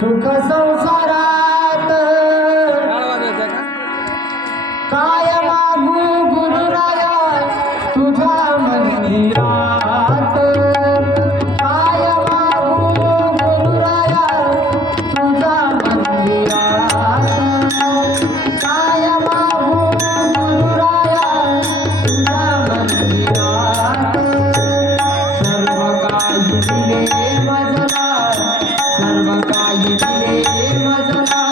सुख संसारात काय मागू गुरुराया तुझ्या मंदिरात काय मागू गुरुराया तुझ्या मंदिरात काय मागू गुरुराया तुझ्या मंदिरात सर्व काही दिले मजला सर्व काही दिले मजला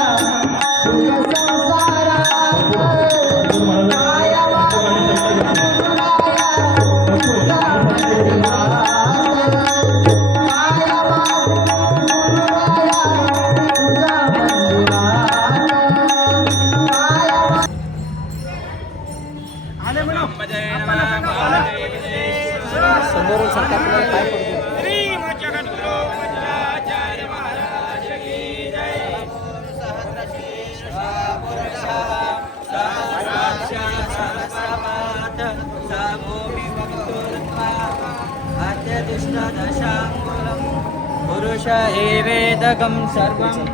सुख संसारात काय मागू गुरुराया तुझ्या मंदिरात काय मागू गुरुराया तुझ्या मंदिरात समोरून सरकार तुम्हाला काय पडतो? पुरुष एवेदकं सर्वं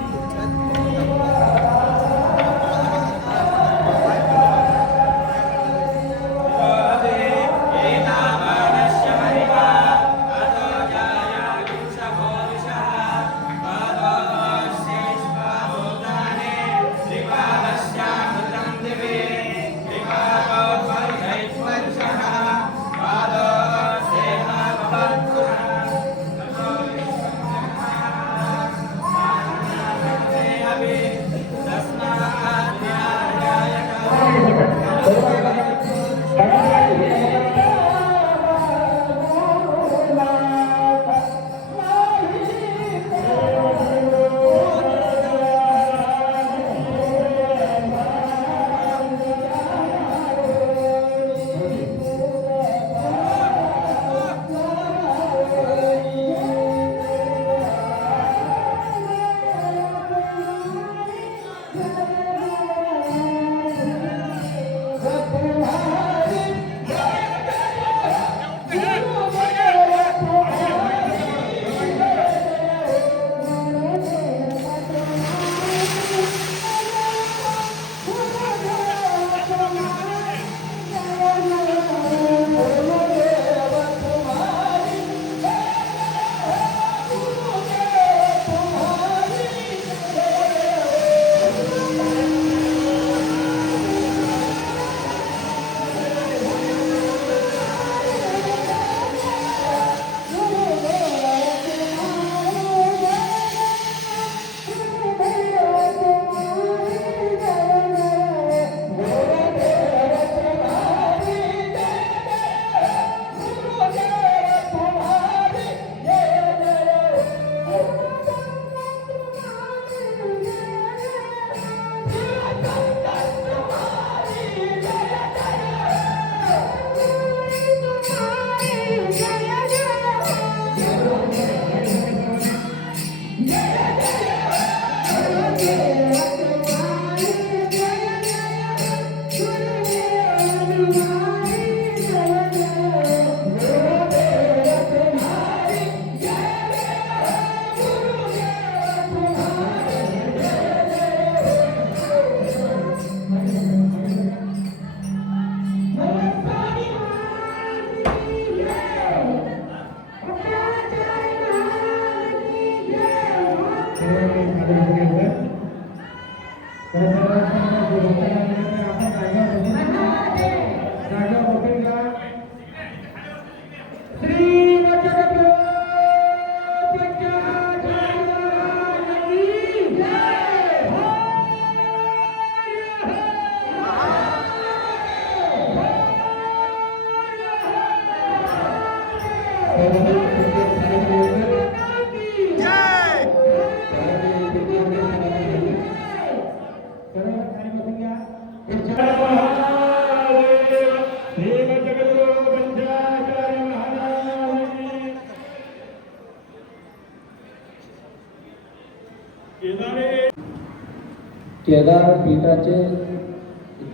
केदार पीठाचे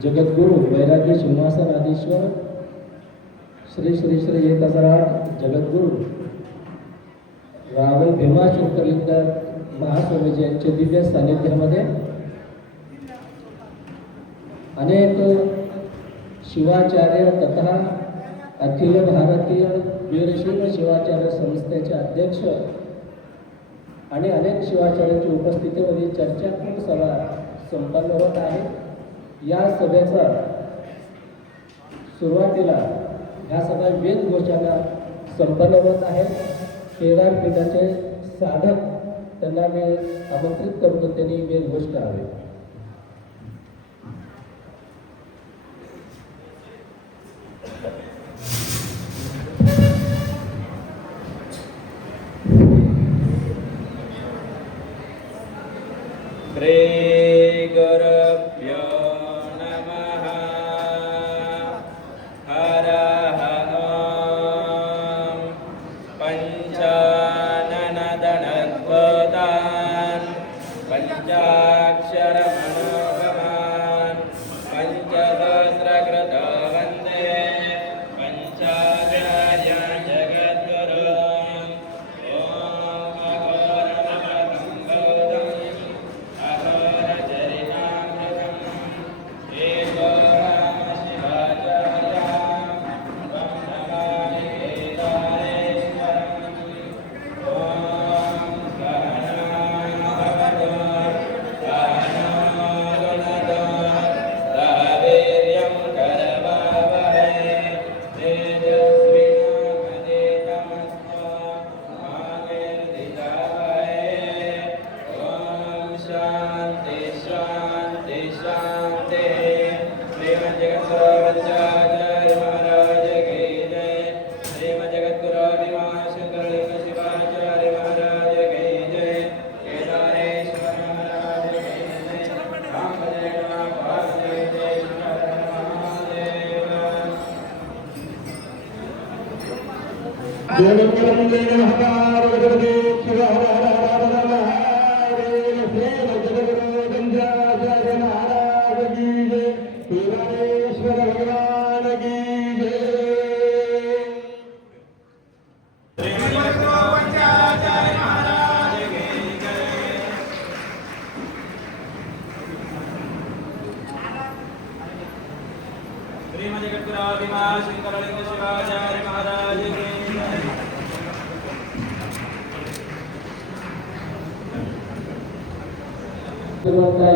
जगद्गुरु वैराग्य सिंहासनाधीश्वर श्री श्री श्री 1008 जगद्गुरु रावल भीमा शुल्कलिंग महास्वामीजी यांच्या दिव्य सानिध्यामध्ये अनेक शिवाचार्य तथा अखिल भारतीय वीरशैव शिवाचार्य संस्थेचे अध्यक्ष आणि अनेक शिवाचार्यांच्या उपस्थितीमध्ये चर्चात्मक सभा संपन्न होत आहे. या सभेचा सुरुवातीला ह्या सभा वेदघोषाला संपन्न होत आहे. केदार पीठाचे साधक त्यांना मी आमंत्रित करतो, त्यांनी वेदघोष करावे. श्री गुरुभ्यो नमः. हरः ॐ. पंचाननदनद्भुतान् पंचाक्षरमनोगमान् पंचसहस्रकृतो वन्दे पंचाचार्य जगद्गुरून्. ॐ शंकरलिंग शिवाचार्य महाराज की जय.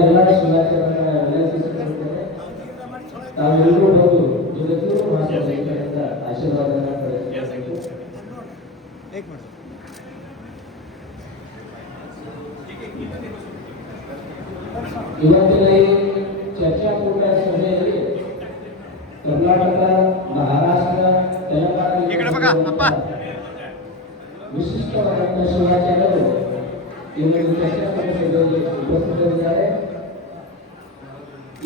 ಎಲ್ಲ ಶಿವಾಚಾರ್ಯರ ವಿನಂತಿಸಿಕೊಳ್ಳುತ್ತೇನೆ. ತಾವೆಲ್ಲರೂ ಬಂದು ಜಗದ್ಗುರು ಮಹಾಸ್ವಾಮಿಗಳಿಂದ ಆಶೀರ್ವಾದವನ್ನು ಪಡೆಯಬೇಕು. ಇವತ್ತಿನ ಈ ಚರ್ಚಾಕೂಟ ಸಭೆಯಲ್ಲಿ ಕರ್ನಾಟಕ, ಮಹಾರಾಷ್ಟ್ರ, ತೆಲಂಗಾಣ ವಿಶಿಷ್ಟವಾದಂತಹ ಶಿವಾಚಾರ್ಯರು ಈ ಒಂದು ಚರ್ಚಾಕೂಟ ಸಭೆಯಲ್ಲಿ ಉಪಸ್ಥಿತರಿದ್ದಾರೆ.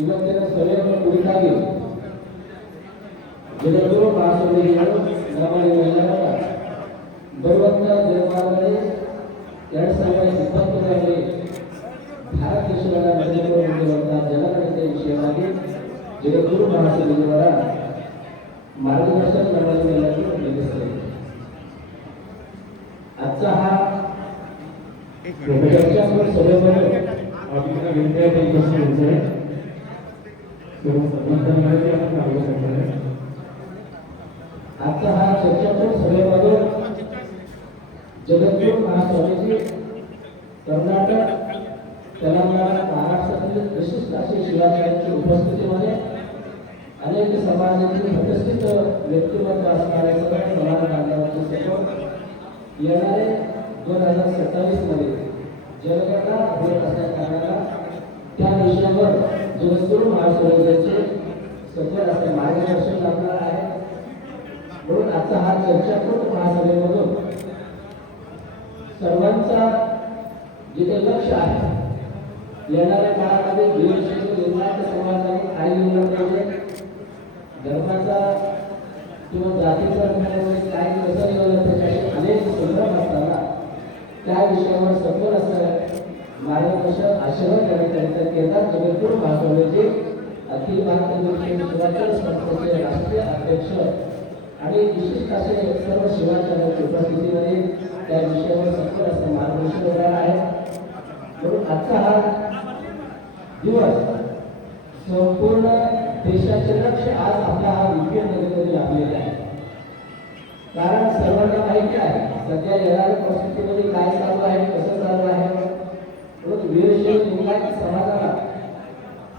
ಇವತ್ತಿನ ಸಭೆಯನ್ನು ಕುರಿತಾಗಿ ಜಗದ್ಗುರು ಮಹಾಸ್ವಾಮಿಗಳು ನಮ್ಮನ್ನೆಲ್ಲರ ಬರುವಂತ ದಿನಮಾನಗಳಲ್ಲಿ 2020ರಲ್ಲಿ ಭಾರತ ದೇಶಗಳ ನಡೆದುಕೊಳ್ಳುವಂತಹ ಜನಗಣತಿಯ ವಿಷಯವಾಗಿ ಜಗದ್ಗುರು ಮಹಾಸ್ವಾಮಿಗಳವರ मार्गदर्शन नम्रतेने दिसते. आजचा हा चर्चात्मक सभेमध्ये आपल्याला विद्यार्थी उपस्थित आहे. आजचा हा चर्चात्मक सभेमध्ये जगद्गुरू महास्वामीजी कर्नाटक, तेलंगणा, महाराष्ट्रातील विशिष्ट असे शिवाचार्यांच्या उपस्थितीमध्ये अनेक समाजातील प्रतिष्ठित व्यक्तिमत्व असणारे सगळे समाज बांधवांचे समोर येणारे 2027 मध्ये जनगणना होत असल्या कारणाला त्या विषयावर जगद्गुरू महास्वामींचे सखोल असे मार्गदर्शन लाभणार आहे. म्हणून आजचा हा चर्चात्मक महासभेमधून सर्वांचा जिथे लक्ष आहे येणाऱ्या काळामध्ये वीरशैव लिंगायत समाजाने काय लिहिलं पाहिजे, धर्माचा किंवा जातीचा काय कसं लिहिलं त्याच्याशी अनेक संदर्भ असताना त्या विषयावर सखोल असं मार्गदर्शन आशीर्वाद देण्याकरिता केदार जगद्गुरू महास्वामीजी अखिल भारतीय शिवाचार्य संस्थेचे राष्ट्रीय अध्यक्ष आणि विशिष्ट असे सर्व शिवाचार्यांच्या उपस्थितीमध्ये त्या विषयावर सखोल असं मार्गदर्शन होणार आहे. म्हणून आजचा हा दिवस संपूर्ण देशाचे लक्ष आज आपल्या हा विकेंडमध्ये लागलेले आहे. कारण सर्वांना माहिती आहे सध्या येणाऱ्या परिस्थितीमध्ये काय चालू आहे, कसं चालू आहे. म्हणून वीरशैव लिंगायत समाजाला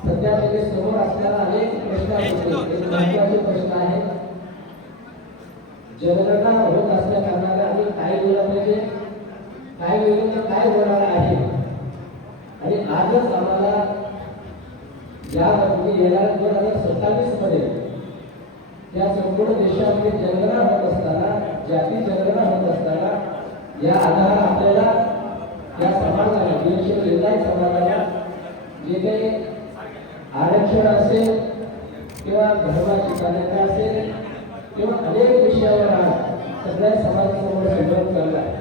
सध्या त्याचे समोर असणारा अनेक प्रश्न होते. एक महत्त्वाचे प्रश्न आहे, जनगणना होत असल्या कारणाने आम्ही काय केलं पाहिजे, काय केलं तर काय होणार आहे. आणि आजच आम्हाला या म्हणजे येणाऱ्या 2027 मध्ये या संपूर्ण देशामध्ये जनगणना होत असताना, जाती जनगणना होत असताना या आधारावर आपल्याला या समाजाला वीरशैव लिंगायत समाजाला जे काही आरक्षण असेल किंवा धर्माची मान्यता असेल किंवा अनेक विषयावर आज सगळ्या समाजासमोर संग्राम चालला आहे.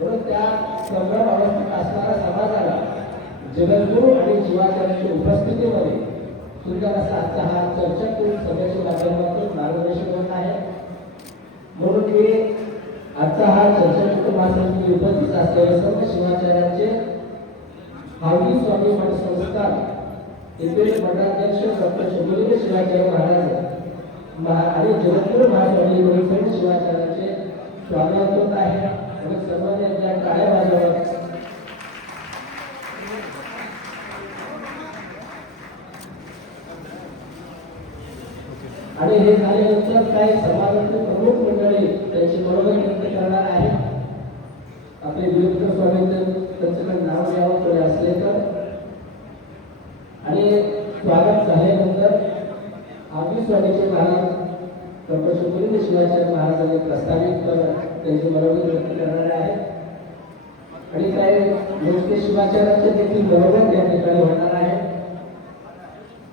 म्हणून त्या संग्राम अवस्थेत असणाऱ्या समाजाला जगद्गुरू आणि जीवाचार्यांच्या उपस्थितीमध्ये सुंदर असा आजचा हा चर्चापूर्ण सभेच्या माध्यमातून मार्गदर्शन होत आहे. म्हणून मी आजचा हा चर्चापूर्ण महासंघाची उपस्थित असलेल्या सर्व शिवाचार्यांचे भावी स्वामी मठ संस्थान येथील मंडळाध्यक्ष डॉक्टर शंभूलिंग शिवाचार्य महाराज आणि जगद्गुरू महास्वामी सर्व शिवाचार्यांचे स्वागत होत आहे. आणि सर्वांच्या टाळ्या वाजवत आणि हे झाल्यानंतर काही समाजातील प्रमुख मंडळी त्यांची बरोबर व्यक्त करणार आहे. आपले विवेक स्वामी त्यांचं नाव घ्यावं थोडे असले तर. आणि स्वागत झाल्यानंतर आम्ही स्वामीचे महाराज डॉक्टर शंभूलिंग शिवाचार्य महाराजांनी प्रस्तावित त्यांची बरोबर व्यक्त करणार आहे. आणि काही गोष्टी शिवाचार्यांच्या देखील बरोबर त्या ठिकाणी होणार आहे.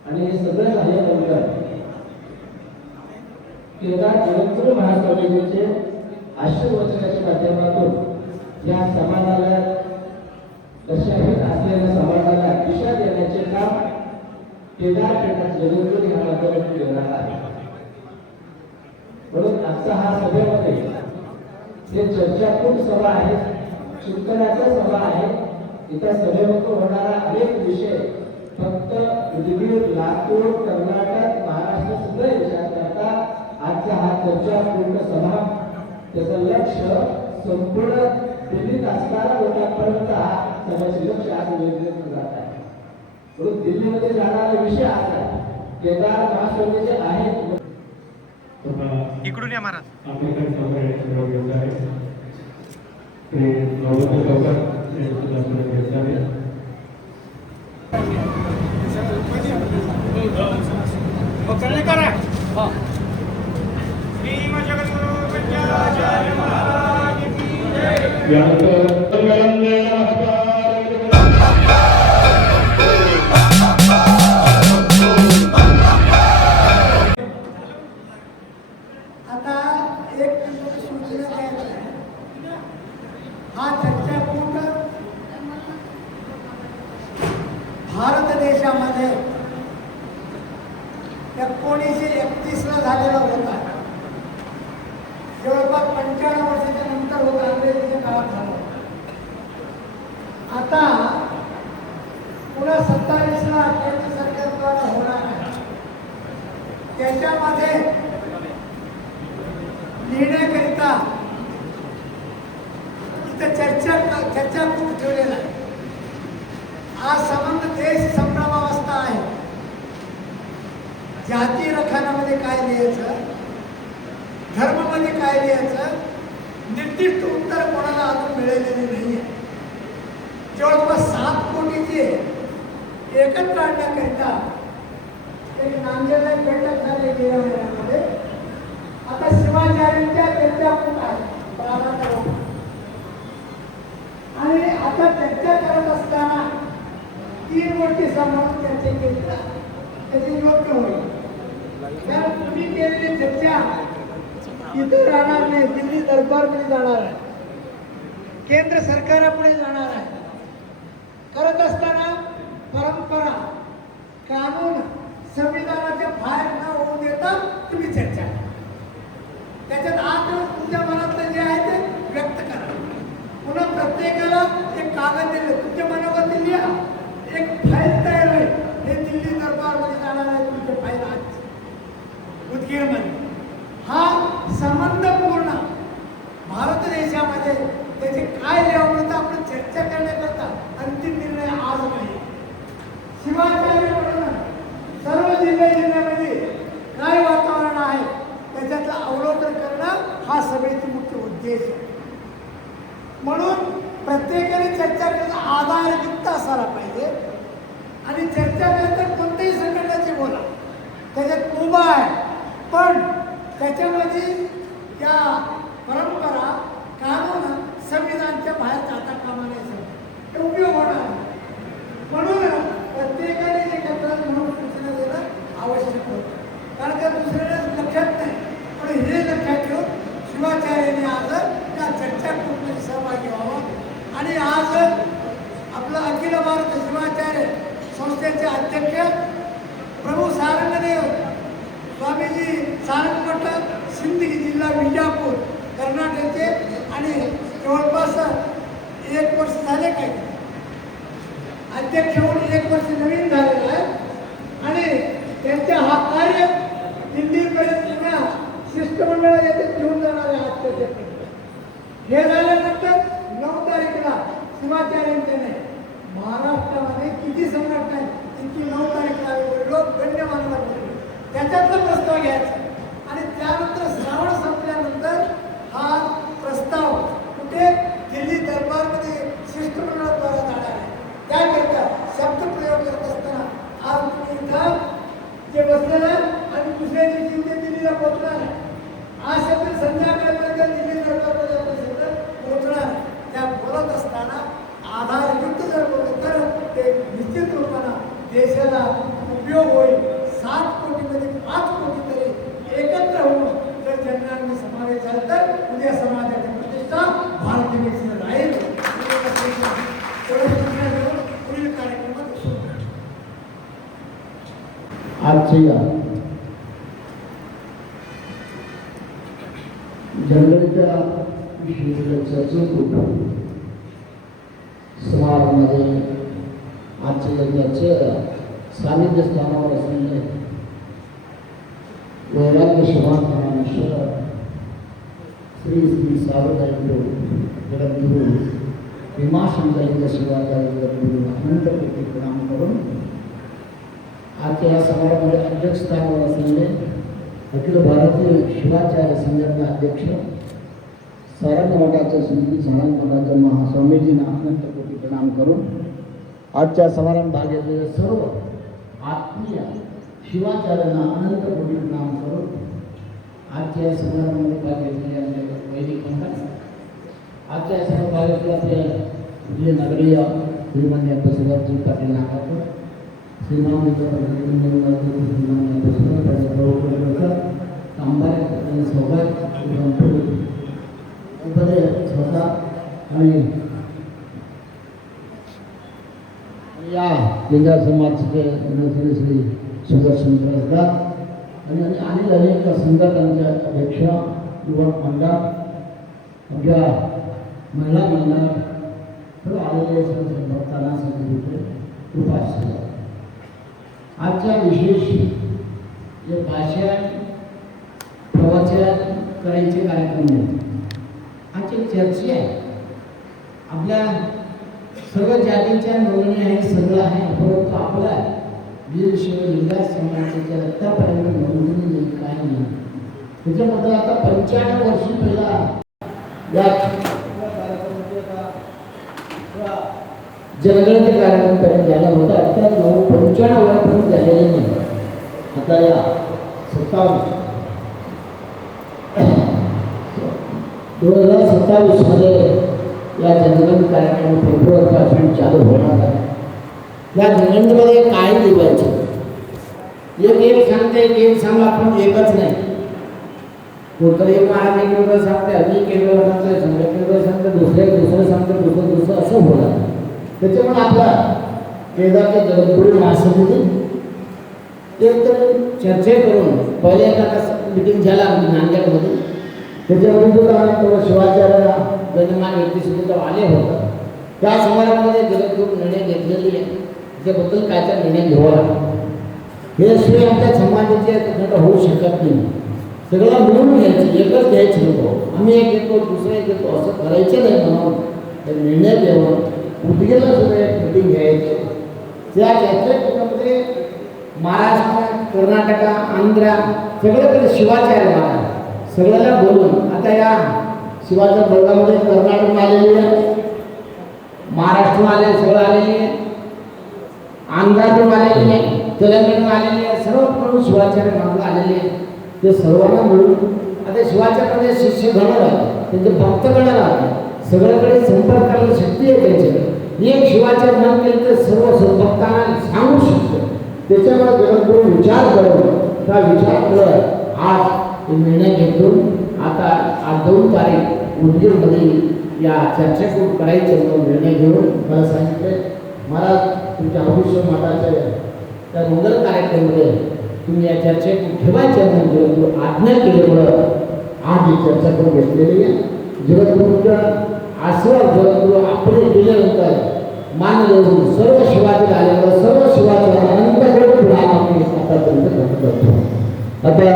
आणि हे सगळं झाल्यानंतर केदार जगद्गुरू महास्वामीजींचे आशीर्वचनाच्या माध्यमातून या समाजाला दशाहीत असलेल्या समाजाला दिशा देण्याचे काम केदार पीठात जगद्गुरू या माध्यमातून घेणार आहे. म्हणून आजचा हा सभेमध्ये जे चर्चापूर्ण सभा आहे, चिंतनाचा सभा आहे. इथं सभेमध्ये होणारा अनेक विषय फक्त उदगीर, लातूर, कर्नाटक, महाराष्ट्र सगळे विचार करता आजचा हा चर्चापूर्ण सभा त्याचं लक्ष संपूर्ण दिल्लीत असणाऱ्या लोकांपर्यंत हा सभेचे लक्ष आज वेगवेगळे जात आहे. म्हणून दिल्लीमध्ये जाणारा विषय आज आहे केदार महास्वामी जे आहेत. इकडून या महाराज. आपल्याकडे सगळे घेत आहे ते लवकर घेत आहे. आता एक सूचना द्यायची आहे. हा चर्चाकूट भारत देशामध्ये 1931 ला झालेला होता. जवळपास 95 वर्षाच्या नंतर होता, अंग्रेजीच्या काळात झाला. आता पुन्हा 27 ला केंद्र सरकारद्वारे होणार आहे. त्याच्यामध्ये लिहिण्याकरिता इथं चर्चाकूट ठेवलेला आहे. आज संबंध देश संभ्रमावस्था आहे. जाती रखानामध्ये काय लिहायचं, धर्मामध्ये काय लिहायचं, निर्दिष्ट उत्तर कोणाला अजून मिळालेले नाही आहे. जवळपास 7 कोटीचे एकत्र आणण्याकरिता एक नांदेडला एक बैठक झाली गेल्या महिन्यामध्ये. आता शिवाचार्यांच्या चर्चाकूट आहे 12 लोक. आणि आता चर्चा करत असताना 3 गोष्टी सांभाळून चर्चा केली त्याचे योग्य होईल. कारण तुम्ही केलेली चर्चा इथे राहणार नाही, दिल्ली दरबारमध्ये जाणार आहे, केंद्र सरकारापुढे जाणार आहे. करत असताना परंपरा, कानून, संविधानाच्या बाहेर न होऊ देता तुम्ही चर्चा करा. त्याच्यात आत तुमच्या मनातलं जे आहे ते व्यक्त करा. पुन्हा प्रत्येकाला एक कागद दिले, तुमच्या मनावर देश आहे. म्हणून प्रत्येकाने चर्चा करणं आधारयुक्त असायला पाहिजे आणि चर्चा करताना कोणत्याही संघटनाची बोला त्याच्यात उभा आहे, पण त्याच्यामध्ये या परंपरा कानून संविधानच्या बाहेर जाता कामा नये, हे उपयोग होणार नाही. म्हणून प्रत्येकाने एकत्र म्हणून सूचना देणं आवश्यक होतं, कारण का दुसऱ्याला लक्षात नाही. पण हे लक्षात ठेवून शिवाचार्यांनी आज या चर्चागृहामध्ये सहभागी व्हावं आणि आज आपलं अखिल भारत शिवाचार्य संस्थेचे अध्यक्ष प्रभू सारंगदेव स्वामीजी सारंगमठ सिंदगी जिल्हा विजापूर कर्नाटकचे आणि जवळपास 1 वर्ष झाले काय अध्यक्ष म्हणून 1 वर्ष नवीन झालेलं आहे आणि त्यांच्या हा कार्य दिल्लीपर्यंत पुन्हा शिष्टमंडळ येथे घेऊन जाणार आहे. आजच्या हे झाल्यानंतर 9 तारीखला शिवाचार्यांच्याने महाराष्ट्रामध्ये किती संघटना आहे तितकी 9 तारीखला लोक गण्यमान्य त्याच्यातलं प्रस्ताव घ्यायचा आणि त्यानंतर श्रावण संपल्यानंतर हा प्रस्ताव कुठे दिल्ली दरबारमध्ये शिष्टमंडळाद्वारे जाणार आहे. त्याकरता शब्दप्रयोग करत असताना आज तुम्ही इथं जे बसलेलं आहे आणि दुसऱ्या दिवशी उद्या दिल्लीला पोहोचणार आहे. आज शब्द संध्याकाळपर्यंत दिल्ली दरबारमध्ये आपण शब्द पोहोचणार आहे. त्या बोलत असताना आधारयुक्त जर बोलत तर ते निश्चित रूपानं देशाला उपयोग होईल. 7 कोटीमध्ये 5 कोटी तरी एकत्र होऊन जर जनगणना समावेश झाला तर उद्या समाजाची प्रतिष्ठा भारतीय देशाला राहील. पुढील कार्यक्रमात आजच्या जनगणनेच्या विषयीच्या चर्चेतून समारंभामध्ये आजच्या यज्ञाचे सानिध्य स्थानावर असलेले वैराग्य समाधानेश्वर श्री श्री सार्वजनिक जगद्गुरु भीमाशंकरलिंग शिवाचार्य जगद्गुरु अनंत कोटी प्रणाम करून आजच्या या समारंभामध्ये अध्यक्षस्थानावर असलेले अखिल भारतीय शिवाचार्य संघटना अध्यक्ष सारंग मठाचे श्री सारंग मठाचे महास्वामीजींना अनंत कोटी प्रणाम करून आजच्या समारंभात घेतलेले सर्व आत्मीय शिवाचार्यांना अनंत कोटी प्रणाम करून आजच्या या समारंभामध्ये भाग घेतलेले आमच्या वैदिक मंडळ आजच्या या समारंभात आपल्या प्रिय नगरीय श्रीमान्य बसवराजी पाटील नागापूर श्रीमान श्रीमान्य बसवराज कांबारे सौभाग्य उपदे स्वतः आणि या लिंगा समाजचे श्री श्री सुदर्शन प्रसाद आणि अनेक संघटनांचे अध्यक्ष युवक मंडळ आपल्या महिला मंडळ सर्व आलेले सर्व भक्तांना सगळे कृपाश्रय आजच्या विशेष जे भाषण प्रवचन करायचे कार्यक्रम आहेत. आजची चर्चा आहे आपल्या सर्व जातींच्या नोंदणी आहे सगळं आहे परंतु आपला वीरशैव लिंगायत समाजाच्या आत्तापर्यंत नोंदणी नाही काही नाही. त्याच्यामध्ये आता 95 वर्षी पहिला या जनगणनेचे कार्यक्रम पर्यंत झाला होता. आता 95 वर्षापर्यंत झालेले नाही. आता या 2027 मध्ये या जनगणना कार्यक्रम फेब्रुवारीपासून चालू होणार आहे. या जनगणनेमध्ये काय लिहायचं एक सांगते एक सांगा आपण एकच नाही. कोणतरी एक महाराज केंद्र सांगते अनेक केंद्र सांगते संघ केंद्र सांगते दुसरं सांगते दुसरं असं होणार. त्याच्यामुळे आपला केंद्राचे जगद्गुरु महासमिती एक तर चर्चा करून पहिले आता मिटिंग झाला नांदेडमध्ये त्याच्यामध्ये जो शिवाचार्य गणमान व्यक्ती सुद्धा आले होतं त्या समारंभामध्ये जगद्गुरु निर्णय घेतलेली आहे त्याबद्दल कायचा निर्णय घ्यावा हे शिवाय आमच्या समाजाचे होऊ शकत नाही. सगळं मिळून घ्यायचं एकच घ्यायचं नको. आम्ही एक घेतो दुसरं एक घेतो असं करायचं नाही. म्हणून निर्णय घ्यावं उदगीरला सुद्धा एक मिटिंग घ्यायची. त्या त्याच्यामध्ये महाराष्ट्र कर्नाटक आंध्र सगळीकडे शिवाचार्य महाराज सगळ्याला बोलून आता या शिवाच्या बळगामध्ये कर्नाटक आलेली आहे, महाराष्ट्र आले, सगळं आलेली आहे, आंध्रातून आलेली आहे, तेलंगण आलेली आहे, सर्वकडून शिवाचार्य मार्ग आलेले आहे. ते सर्वांना मिळून आता शिवाचार्यामध्ये शिष्य घडत राहते, त्यांचे भक्त घडत राहते, सगळीकडे संपर्क करायला शक्ती आहे त्यांच्याकडे. एक शिवाचार्य मन केलं तर सर्व भक्तांना सांगू शकतो. त्याच्यामुळे जगद्गुरू विचार करून त्या विचार करत आज निर्णय घेतून आता आज 2 तारीख उदगीरमध्ये या चर्चेकूट करायचे म्हणून निर्णय घेऊन मला सांगितले, महाराज तुमच्या अभिषय मठाच्या त्या मंगल कार्यक्रमामध्ये तुम्ही या चर्चेकूट ठेवायच्या म्हणून जगद्गुरू आज्ञा केल्यामुळं आज ही चर्चा करून घेतलेली आहे. जगद्गुरूंच्या आशीर्वाद जगद्गुरू आपण दिल्यानंतर मान देऊन सर्व शिवाचे आलेलं सर्व शिवाचे अनंत आतापर्यंत करतो. आता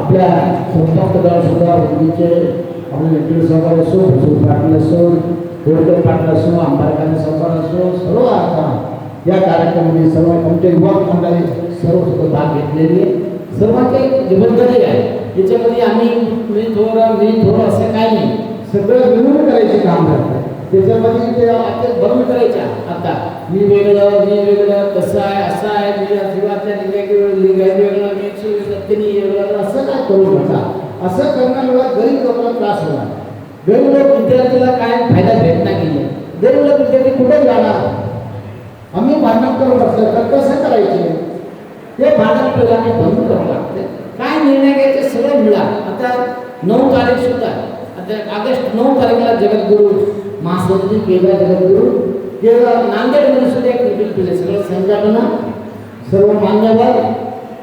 आपल्या संपर्कदार सुद्धा उद्गीचे आपले नितीन सहकार असो, भूषण पाटील असो, गोरकर पाटील असो, आंबारकर सहकार असो, सर्व आता या कार्यक्रमामध्ये सर्व आमच्या युवक मंडळी सर्व सुद्धा भाग घेतलेली आहे. सर्वांची जबाबदारी आहे. याच्यामध्ये आम्ही मी थोडं असं काय नाही, सगळं मिळून करायचे काम करतात. त्याच्यामध्ये ते आता बंद करायच्या आता मी वेगळं कसं आहे असं आहे, मी आशीर्वादच्या लिंगायचं वेगळं, मी सत्यनी वेगळं असं काय करू नका. असं करण्यामुळे गरीब लोकांना त्रास होणार. गरीब लोक विद्यार्थ्याला काय फायदा भेटणार नाही. गरीब लोक विद्यार्थी कुठे जाणार? आम्ही भांडण करून बसलो तर कसं करायचे? ते भांडण केलं आम्ही बंद करावं लागते. काय निर्णय घ्यायचे सगळं मिळा. आता 9 तारीख सुद्धा आता ऑगस्ट 9 तारखेला जगद्गुरू महासंत केला जगद्गुरू केलं नांदेडमध्ये सुद्धा एक मिटिंग केली. सगळं संघटना सर्व मान्यवर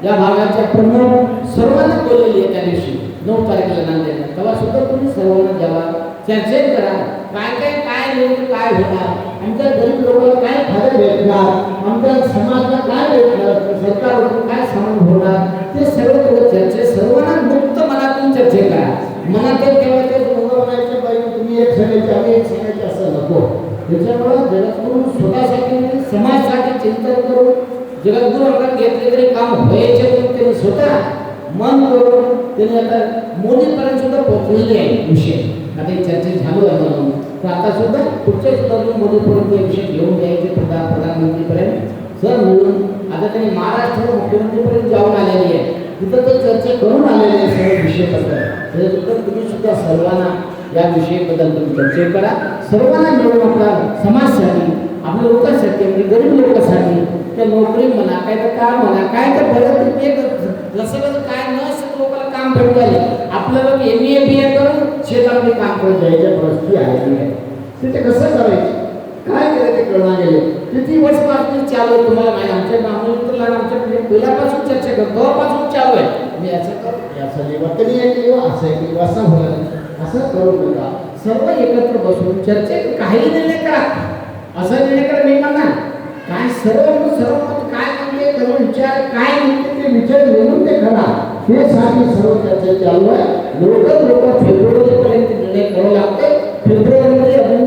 या भागाच्या प्रमुख सर्वांना बोललेली आहे त्या दिवशी 9 तारखेला नांदेडला. तेव्हा सुद्धा तुम्ही सर्वांना जेव्हा चर्चा करा काय नेमकं काय होणार, आमच्या गरीब लोकांना काय फायदा भेटणार, आमच्या समाजाला काय भेटणार, सरकारकडून काय सामान होणार, ते सगळं थोडं चर्चे सर्वांना मुक्त मनातून चर्चा करा. मनात तेव्हा ते म्हणायचे पाहिजे तुम्ही एक सांगायचे आम्ही एक सांगायचे असं नको. त्याच्यामुळं जगद्गुरू स्वतःसाठी समाजासाठी चिंतन करून जगद्गुरू आपण घेतलेले काम व्हायचे म्हणून त्यांनी स्वतः मन करून त्यांनी आता मोदीपर्यंत सुद्धा पोहोचलेले आहे विषय. आता ही चर्चा झालो आहे म्हणून तर आता सुद्धा पुढच्या सुद्धा मोदीपर्यंत विषय घेऊन द्यायचे प्रधानमंत्रीपर्यंत सर मिळून आता त्यांनी महाराष्ट्र मुख्यमंत्रीपर्यंत जाऊन आलेली आहे. तिथं ते चर्चा करून आलेले आहे सर्व विषयाबद्दल. त्याच्याबद्दल तुम्ही सुद्धा सर्वांना या विषयाबद्दल तुम्ही चर्चा करा. सर्वांना मिळून आपल्या समाजासाठी आपल्या लोकांसाठी म्हणजे गरीब लोकांसाठी त्या नोकरी म्हणा काय तर काम म्हणा काय तर बरं एक जसं काय न लोकांना काम भेटले आपल्याला MA BA करून शेतामध्ये काम करत जायच्या परिस्थिती आलेली आहे. ते कसं करायचं काय केलं ते कळणार गेले. किती वर्षापासून चालू आहे तुम्हाला माहिती. आमच्या ब्राह्मण आमच्या पहिल्यापासून चर्चा करतो तेव्हापासून चालू आहे. मी असं करू याचं वर्तनी आहे की असं आहे की असं होणार असं करू नका. सर्व एकत्र बसून चर्चेत काही निर्णय करा. असा निर्णय करा मी म्हणणार काय सर्व काय म्हणते सर्व विचार काय म्हणते ते विचार घेऊन ते करा. हे साठी सर्व चर्चा चालू आहे. लोक फेब्रुवारीपर्यंत निर्णय करावे लागते. फेब्रुवारीमध्ये अजून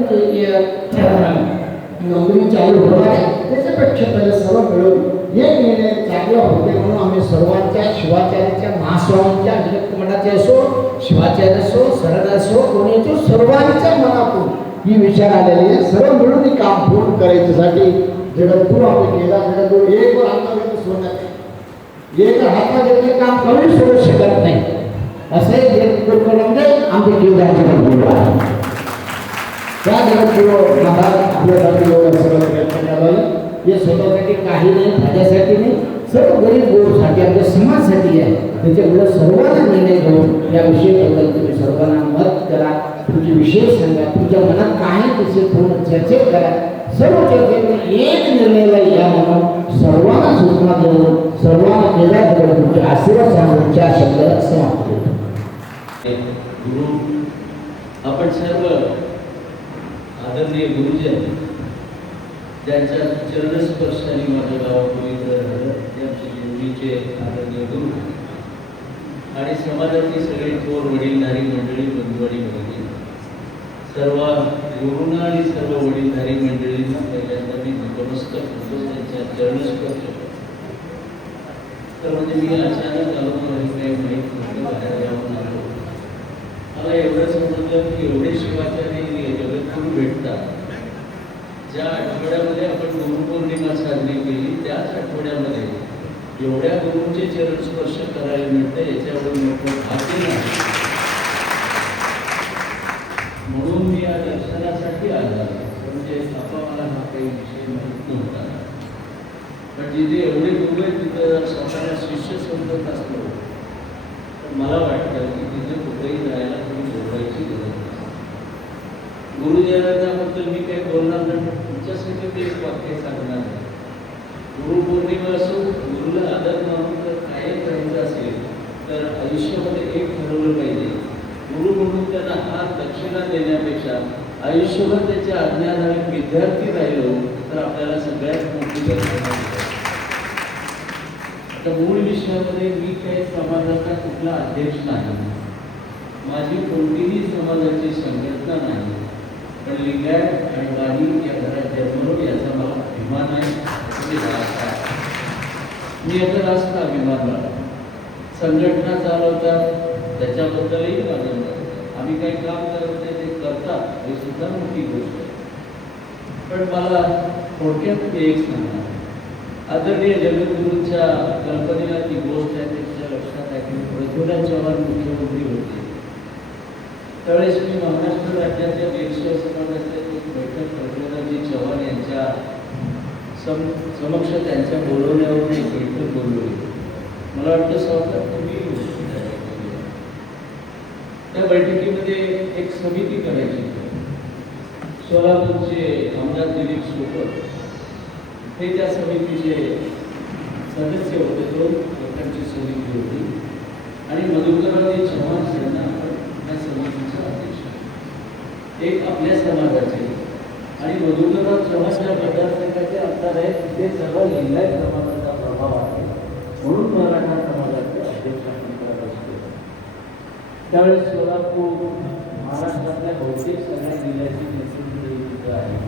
नोकरी चालू होणार आहे. त्याच्यापेक्षा पहिले सर्व मिळून हे निर्णय चांगला होते म्हणून आम्ही सर्वांच्या शिवाचार्याच्या महास्वामींच्या नियुक्त मठाचे असो शिवाचार्य असो सरळ असो कोणी असो सर्वांच्या मनातून ही विचार आलेली आहे. सर्व मिळून हे काम पूर्ण करायच्यासाठी जगद्गुरू आपण केला. जगद्गुरू एक वर हात घेऊन सोडत एक हातात घेतले काम करू सोडू शकत नाही. असे जगद्गुरू आमचे केदार जगद्गुरू आहे. त्या जगद्गुरू आपल्यासाठी एवढं सगळं प्रयत्न करायला हे स्वतःसाठी काही नाही फायद्यासाठी नाही सर्व गरीब गोष्टीसाठी आपल्या समाजासाठी आहे. त्याच्यामुळे सर्वांना निर्णय घेऊन या विषयाबद्दल तुम्ही सर्वांना मत करा. तुमचे विषय सांगा. तुमच्या मनात काय विषय पूर्ण चर्चा करा. सर्व चर्चेतून एक निर्णयाला या म्हणून सर्वांना सूचना देऊन सर्वांना केला तर तुमचे आशीर्वाद सांगून 4 शब्द समाप्त करतो. गुरु आपण सर्व आदरणीय गुरुजन ज्यांच्या चरणस्पर्शाने माझं गाव पवित्र झालं त्यांचे जीवनीचे आदरणीय गुरु आणि समाजातली सगळी थोर वडीलधारी मंडळी बंधुवाडी मंडळी सर्व गुरुंना आणि सर्व वडीलधारी मंडळींना पहिल्यांदा मी नतमस्तक होतो. त्यांच्या चरणस्पर्श तर म्हणजे मी अचानक आलो मला काही माहीत नव्हतं बाहेर यावं आलो. मला एवढं समजलं की एवढे शिवाचार्य जगद्गुरू भेटतात. ज्या आठवड्यामध्ये आपण गुरुपौर्णिमा साजरी केली त्याच आठवड्यामध्ये एवढ्या गुरूंचे चरण स्पर्श करायला मिळतं, याच्यावर मोठं भाग्य नाही. म्हणून मी या दर्शनासाठी आला. म्हणजे आता मला हा काही विषय माहीत नव्हता. पण जिथे एवढे गुरु आहेत तिथं जर स्वतःला शिष्य समजत असलो तर मला वाटतं की तिथे कुठेही जायला तुम्ही बोलवायची गरज नाही. गुरुजनांबद्दल मी काही बोलणार नाही. तुमच्यासाठी ते एक वाक्य सांगणार आहे. गुरुपौर्णिमा असो, गुरुला आदर मानून जर कायम करायचं असेल तर आयुष्यामध्ये एक ठरवलं पाहिजे. गुरु म्हणून त्यांना हात दक्षिणा देण्यापेक्षा आयुष्यभर त्याच्या अज्ञानाने विद्यार्थी राहिलो तर आपल्याला सगळ्यात मोठी गरज. आता मूळ विषयामध्ये मी काही समाजाचा कुठला अध्यक्ष नाही, माझी कोणतीही समाजाची संघटना नाही. पण लिंगायत आणि वाणी या घरात जन्मलो याचा मला अभिमान आहे. मी याचा जास्त अभिमान वाटतो. संघटना चालवतात त्याच्याबद्दलही माझं मत. आम्ही काही काम करत नाही ते करतात हे सुद्धा मोठी गोष्ट आहे. पण मला थोडक्यात एक सांगणार. आदरणीय जगद्गुरूंच्या कल्पनेला ती गोष्ट आहे त्याच्या लक्षात आहे की पृथ्वीराज चव्हाण मुख्यमंत्री होते त्यावेळेस मी महाराष्ट्र राज्याच्या वैश्य समाजाचे एक बैठक पृथ्वीराजजी चव्हाण यांच्या समक्ष त्यांच्या बोलवण्यावरून एक बैठक बोलवली. मला वाटतं स्वतः तुम्ही त्या बैठकीमध्ये एक समिती करायची. सोलापूरचे आमदार दिलीप सोपट हे त्या समितीचे सदस्य होते. 2 लोकांची समिती होती आणि मधुकररावजी चव्हाण यांना त्या समितीचा अध्यक्ष. एक आपल्या समाजाचे आणि मधुकरराव चव्हाण ज्या मतदारसंघाचे आमदार आहेत तिथे सर्व लिंगायत समाजाचा प्रभाव आहे म्हणून मराठा समाजाचे अध्यक्ष आपण करत असतो. त्यावेळेस सोलापूर महाराष्ट्रातल्या बहुतेक सगळ्या जिल्ह्याची नेतृत्व आहे.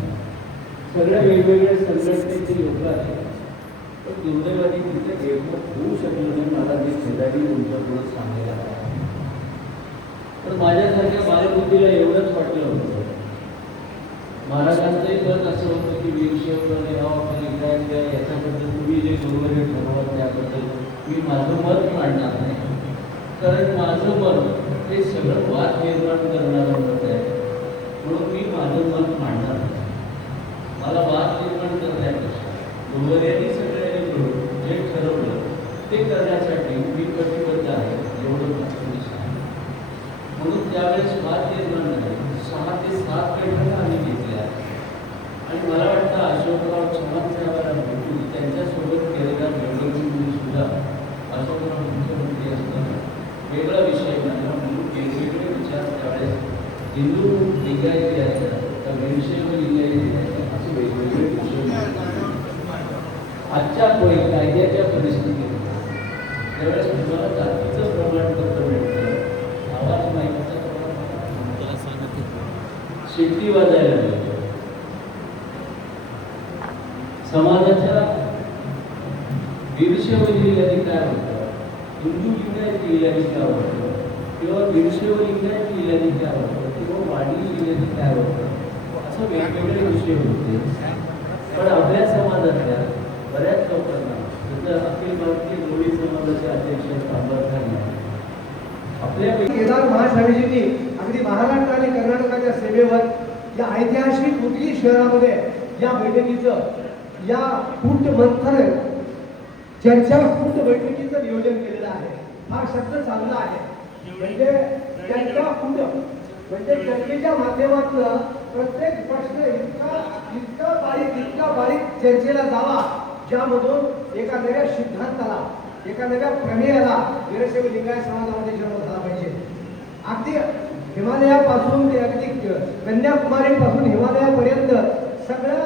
सगळ्या वेगवेगळ्या संघटनेचे लोक आहेत. पण दुर्दैवाने तिथे एकमत होऊ शकलं नाही. मला ते शेजारी तुमच्या पुढे सांगायला आहे. पण माझ्यासारख्या बालबुद्धीला एवढंच वाटलं होतं. महाराजांचंही मत असं होतं की वीरशैव याच्याबद्दल तुम्ही जे गुरुवर्य ठरवत त्याबद्दल मी माझं मत मांडणार नाही. कारण माझं मत हे सगळं वाद निर्माण करणारं मत आहे. म्हणून मी माझं मत मांडणार नाही. मला वाद निर्माण करण्यापेक्षा गुरुवर्यांनी सगळ्यांनी मिळून जे ठरवलं ते करण्यासाठी मी कटिबद्ध आहे एवढं तुम्ही सांगा. म्हणून त्यावेळेस वाद निर्माण झाले. 6 ते 7 बैठका आम्ही घेतल्या आणि मला वाटतं अशोकराव चव्हाण साहेबांना भेटून त्यांच्यासोबत केलेला बेंगळुरूमध्ये सुद्धा अशोकराव मुख्यमंत्री असताना वेगळा विषय मांडला. म्हणून वेगवेगळे विचार त्यावेळेस हिंदू लिंगायत यायचा तर वीरशैव लिंगायत यायचा असे वेगवेगळे विषय. आजच्या कायद्याच्या परिस्थितीत त्यावेळेस तुम्हाला जातीचं प्रमाणपत्र मिळतं, आवाज माहितीचं शिट्टी वाजायला मिळतं. समाजाच्या वीरशैव लिंगायत काय होतं, हिंदू लिंगायत लिंगायत काय होतं किंवा वीरशैव लिंगायत लिंगायत काय होतं किंवा वाणी लिंगायत काय होतं असं वेगवेगळे विषय होते. पण आपल्या समाजातल्या बऱ्याच लोकांना जसं अखिल भारतीय कोळी समाजाचे अध्यक्ष आंबेडकर आपल्या केदार महास्वामीजींनी अगदी महाराष्ट्र आणि कर्नाटकाच्या सेवेवर या ऐतिहासिक उदगीर शहरामध्ये या बैठकीचं या कूट मंथन चर्चा कूट बैठकीचं नियोजन केलेलं आहे. हा शब्द चांगला आहे. म्हणजे चर्चा कूट म्हणजे चर्चेच्या माध्यमातून प्रत्येक प्रश्न इतका बारीक चर्चेला जावा ज्यामधून एका नव्या सिद्धांताला एका नव्या प्रमेयाला वीरशैव लिंगायत समाजामध्ये जन्म झाला पाहिजे. अगदी हिमालयापासून ते अगदी कन्याकुमारीपासून हिमालयापर्यंत सगळ्या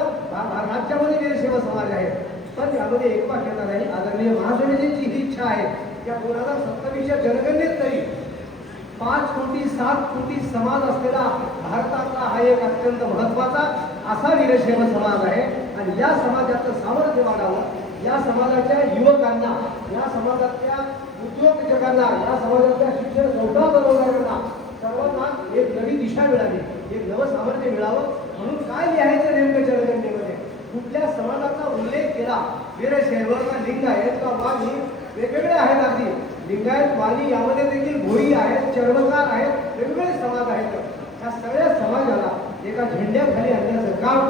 राज्यामध्ये वीरशैव समाज आहे. पण यामध्ये एक वाक्यता नाही. आदरणीय महास्वामीजींची ही इच्छा आहे की 2027च्या जनगणनेत तरी 5 कोटी 7 कोटी समाज असलेला भारताचा हा एक अत्यंत महत्वाचा असा वीरशैव समाज आहे. आणि या समाजाचं सामर्थ्य वाढावं, या समाजाच्या युवकांना, या समाजातल्या उद्योजकांना, या समाजातल्या शिक्षण संस्था बनवणाऱ्यांना सर्वांना एक नवी दिशा मिळावी, एक नवं सामर्थ्य मिळावं म्हणून काय लिहायचं नेमकं जनगणनेमध्ये, कुठल्या समाजाचा उल्लेख केला, वीरशैव का लिंगायत का वाणी, वेगवेगळे आहेत. अगदी लिंगायत वाणी यामध्ये देखील भोई आहेत, चर्मकार आहेत, वेगवेगळे समाज आहेत. या सगळ्या समाजाला एका झेंड्याखाली आणण्याचं काम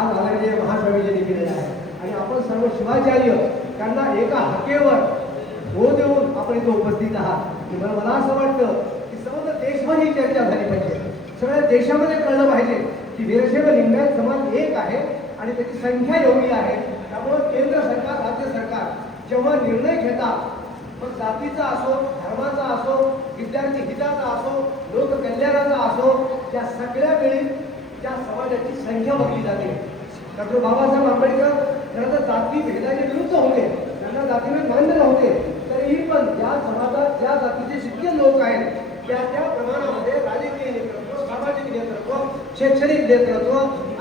आज आदरणीय महास्वामीजींनी केलेलं आहे. आणि आपण सर्व शिवाचार्य त्यांना एका हाकेवर हो देऊन आपण इथे उपस्थित आहात. मला असं वाटतं की समग्र देशभर ही चर्चा झाली पाहिजे, सगळ्या देशामध्ये कळलं पाहिजे की वीरशैव लिंगायत समाज एक आहे आणि त्याची संख्या एवढी आहे. त्यामुळे केंद्र सरकार, राज्य सरकार जेव्हा निर्णय घेतात, मग जातीचा असो, धर्माचा असो, विद्यार्थी हिताचा असो, लोककल्याणाचा असो, त्या सगळ्या वेळी त्या समाजाची संख्या बघली जाते. डॉक्टर बाबासाहेब आंबेडकर खरं तर जाती भेदाच्या विरुद्ध होते, त्यांना जातीभेद मान्य नव्हते. तरीही पण ज्या समाजात ज्या जातीचे जितके लोक आहेत त्या प्रमाणामध्ये राजकीय नेतृत्व, सामाजिक नेतृत्व, शैक्षणिक नेतृत्व,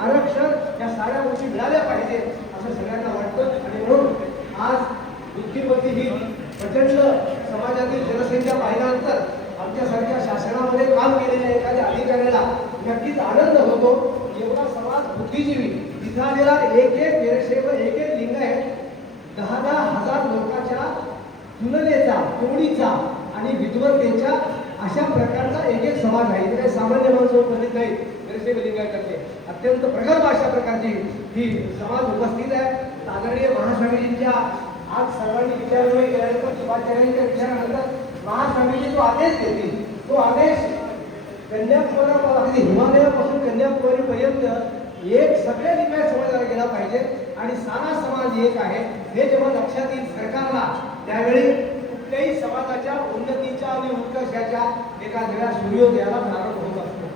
आरक्षण या साऱ्या गोष्टी मिळाल्या पाहिजे असं सगळ्यांना वाटतं. आणि म्हणून आज बुद्धिमती ही प्रचंड समाजातील जनसंख्या पाहिल्यानंतर आमच्यासारख्या शासनामध्ये काम केलेल्या एखाद्या अधिकाऱ्याला नक्कीच आनंद होतो. एवढा समाज बुद्धिजीवी तिथं आलेला एक वीरशैव, एक लिंगायत 10,000 लोकांच्या तुलनेचा, तोडीचा आणि विद्वत्तेच्या अशा प्रकारचा एक समाज आहे. इथे सामान्य माणसं उपस्थित नाही. वीरशैव लिंगायतचे अत्यंत प्रगल्भ अशा प्रकारची ही समाज उपस्थित आहे. आदरणीय महास्वामीजींच्या आज सर्वांनी विचारविनिमय केल्यानंतर, शिवाचार्यांच्या विचारानंतर महास्वामीजी जो आदेश देतील, तो आदेश कन्याकुमारी, अगदी हिमालयापासून कन्याकुमारीपर्यंत एक सगळ्या लिंगायत समाजाला गेला पाहिजे आणि सारा समाज एक आहे हे जेव्हा लक्षात येईल सरकारला, त्यावेळी कुठल्याही समाजाच्या उन्नतीच्या आणि उत्कर्षाच्या एका नव्या सूर्योदयाला प्रारंभ होत असतो.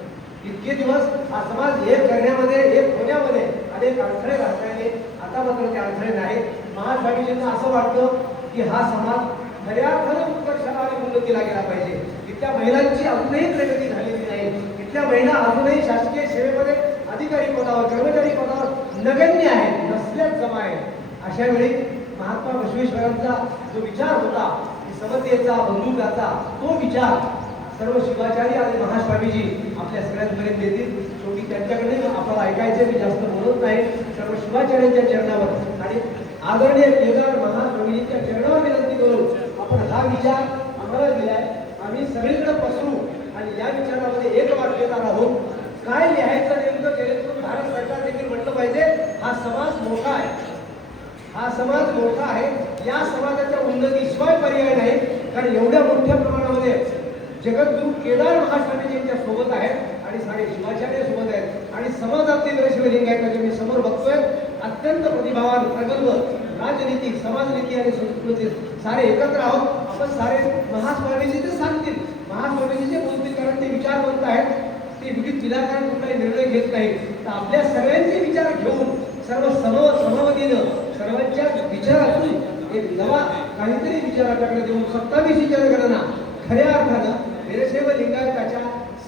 इतके दिवस हा समाज एक करण्यामध्ये, एक होण्यामध्ये अनेक अडथळे राहिले. आता मात्र ते अडथळे नाही. महास्वामीजींना असं वाटतं की हा समाज खऱ्या अर्थानं उत्कर्षाला आणि उन्नतीला गेला पाहिजे. इथल्या महिलांची अजूनही प्रगती झालेली नाही. इथल्या महिला अजूनही शासकीय सेवेमध्ये अधिकारी पदावर, कर्मचारी पदावर नगण्य आहेत, नसल्याच जमा आहे. अशा वेळी महात्मा बसवेश्वरांचा जो विचार होता की समतेचा, बंधुत्वाचा, तो विचार सर्व शिवाचार्य आणि महास्वामीजी आपल्या सगळ्यांपर्यंत देतील. शेवटी त्यांच्याकडे आपल्याला ऐकायचे, मी जास्त बोलत नाही. सर्व शिवाचार्यांच्या चरणावर आणि आदरणीय केदार महास्वामीजींच्या चरणावर विनंती करून आपण हा विचार आम्हाला दिलाय, आम्ही सगळीकडे पसरू आणि या विचारामध्ये एक वाक्यता राहून काय लिहायचं नेमकं, जेणेकरून भारत सरकार देखील म्हटलं पाहिजे हा समाज मोठा आहे, हा समाज मोठा आहे, या समाजाच्या उन्नतीशिवाय पर्याय नाही. कारण एवढ्या मोठ्या प्रमाणामध्ये जगद्गुरु केदार महास्वामीजींच्या सोबत आहेत आणि सारे शिवाचार्य सोबत आहेत आणि समाजातले वीरशैव लिंगायत मी समोर बघतोय अत्यंत प्रतिभावान, प्रगल्भ राजनीती, समाजनीती आणि संस्कृती सारे एकत्र आहोत. आपण सारे महास्वामीजी ते सांगतील, महास्वामीजी जे बोलतील, कारण ते विचारवंत आहेत, ते विविध विधाकारण कुठलाही निर्णय घेत नाही. तर आपल्या सगळ्यांचे विचार घेऊन सर्व समवतीनं सर्वांच्या विचारातून एक नवा काहीतरी विचाराकडे देऊन 27वी जनगणना खऱ्या अर्थानं वीरशैव लिंगायताच्या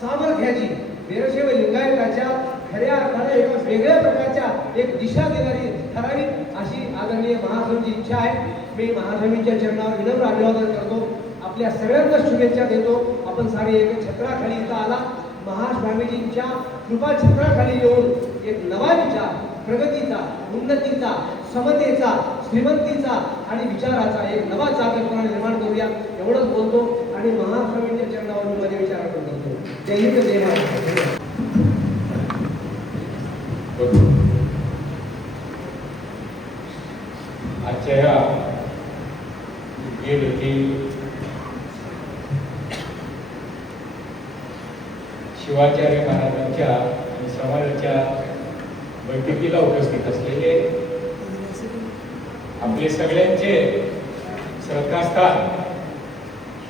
सामर्थ्याची, वीरशैव लिंगायताच्या खऱ्या अर्थानं एका वेगळ्या प्रकारच्या एक दिशा देणारी ठरावी अशी आदरणीय महास्वामींची इच्छा आहे. मी महास्वामींच्या चरणावर विनम्र अभिवादन करतो, आपल्या सगळ्यांना शुभेच्छा देतो. आपण सारे एक छत्राखाली इथं आला, महास्वामीजींच्या कृपा छत्राखाली येऊन एक नवा विचार, प्रगतीचा, उन्नतीचा, समतेचा, श्रीमंतीचा आणि विचाराचा एक नवा जागरूकपणा निर्माण करूया एवढंच बोलतो आणि महास्वामींच्या चरणावर मी माझे विचार करतो. जय हिंद, जय महाराष्ट्र. आजच्या या येथील शिवाचार्य महाराजांच्या आणि समाजाच्या बैठकीला उपस्थित असलेले आपले सगळ्यांचे श्रद्धास्थान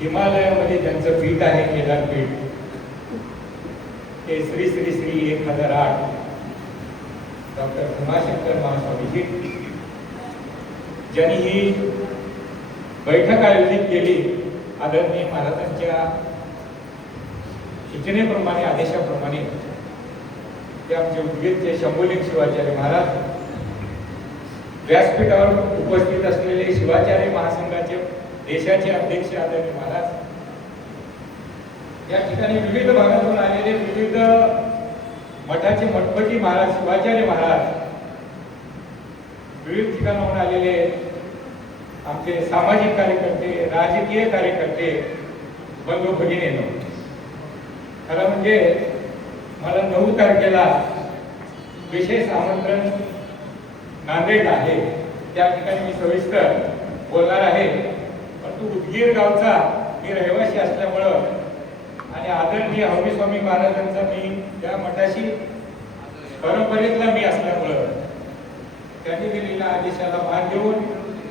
हिमालयामध्ये ज्यांचं पीठ आहे, केदार पीठ, ते श्री श्री श्री 1008 डॉक्टर भीमाशंकर महास्वामीजी, ज्यांनी ही बैठक आयोजित केली आदरणीय महाराजांच्या सूचनेप्रमाणे, आदेशाप्रमाणे. ते आमचे उद्गीरचे शंभूलिंग शिवाचार्य महाराज, व्यासपीठावर उपस्थित असलेले शिवाचार्य महासंघाचे देशाचे अध्यक्ष आदरणीय महाराज, या ठिकाणी विविध भागातून आलेले विविध मठाचे मठपती महाराज, शिवाचार्य महाराज, विविध ठिकाणाहून आलेले आमचे सामाजिक कार्यकर्ते, राजकीय कार्यकर्ते, बंधू भगिनींनो, खरं म्हणजे मला 9 तारखेला विशेष आमंत्रण नांदेड आहे. त्या ठिकाणी मी सविस्तर बोलणार आहे. परंतु उदगीर गावचा मी रहिवासी असल्यामुळं आणि आदरणीय हवी स्वामी महाराजांचा मी त्या मठाशी परंपरेतला मी असल्यामुळं त्यांनी दिलेल्या आदेशाला मान देऊन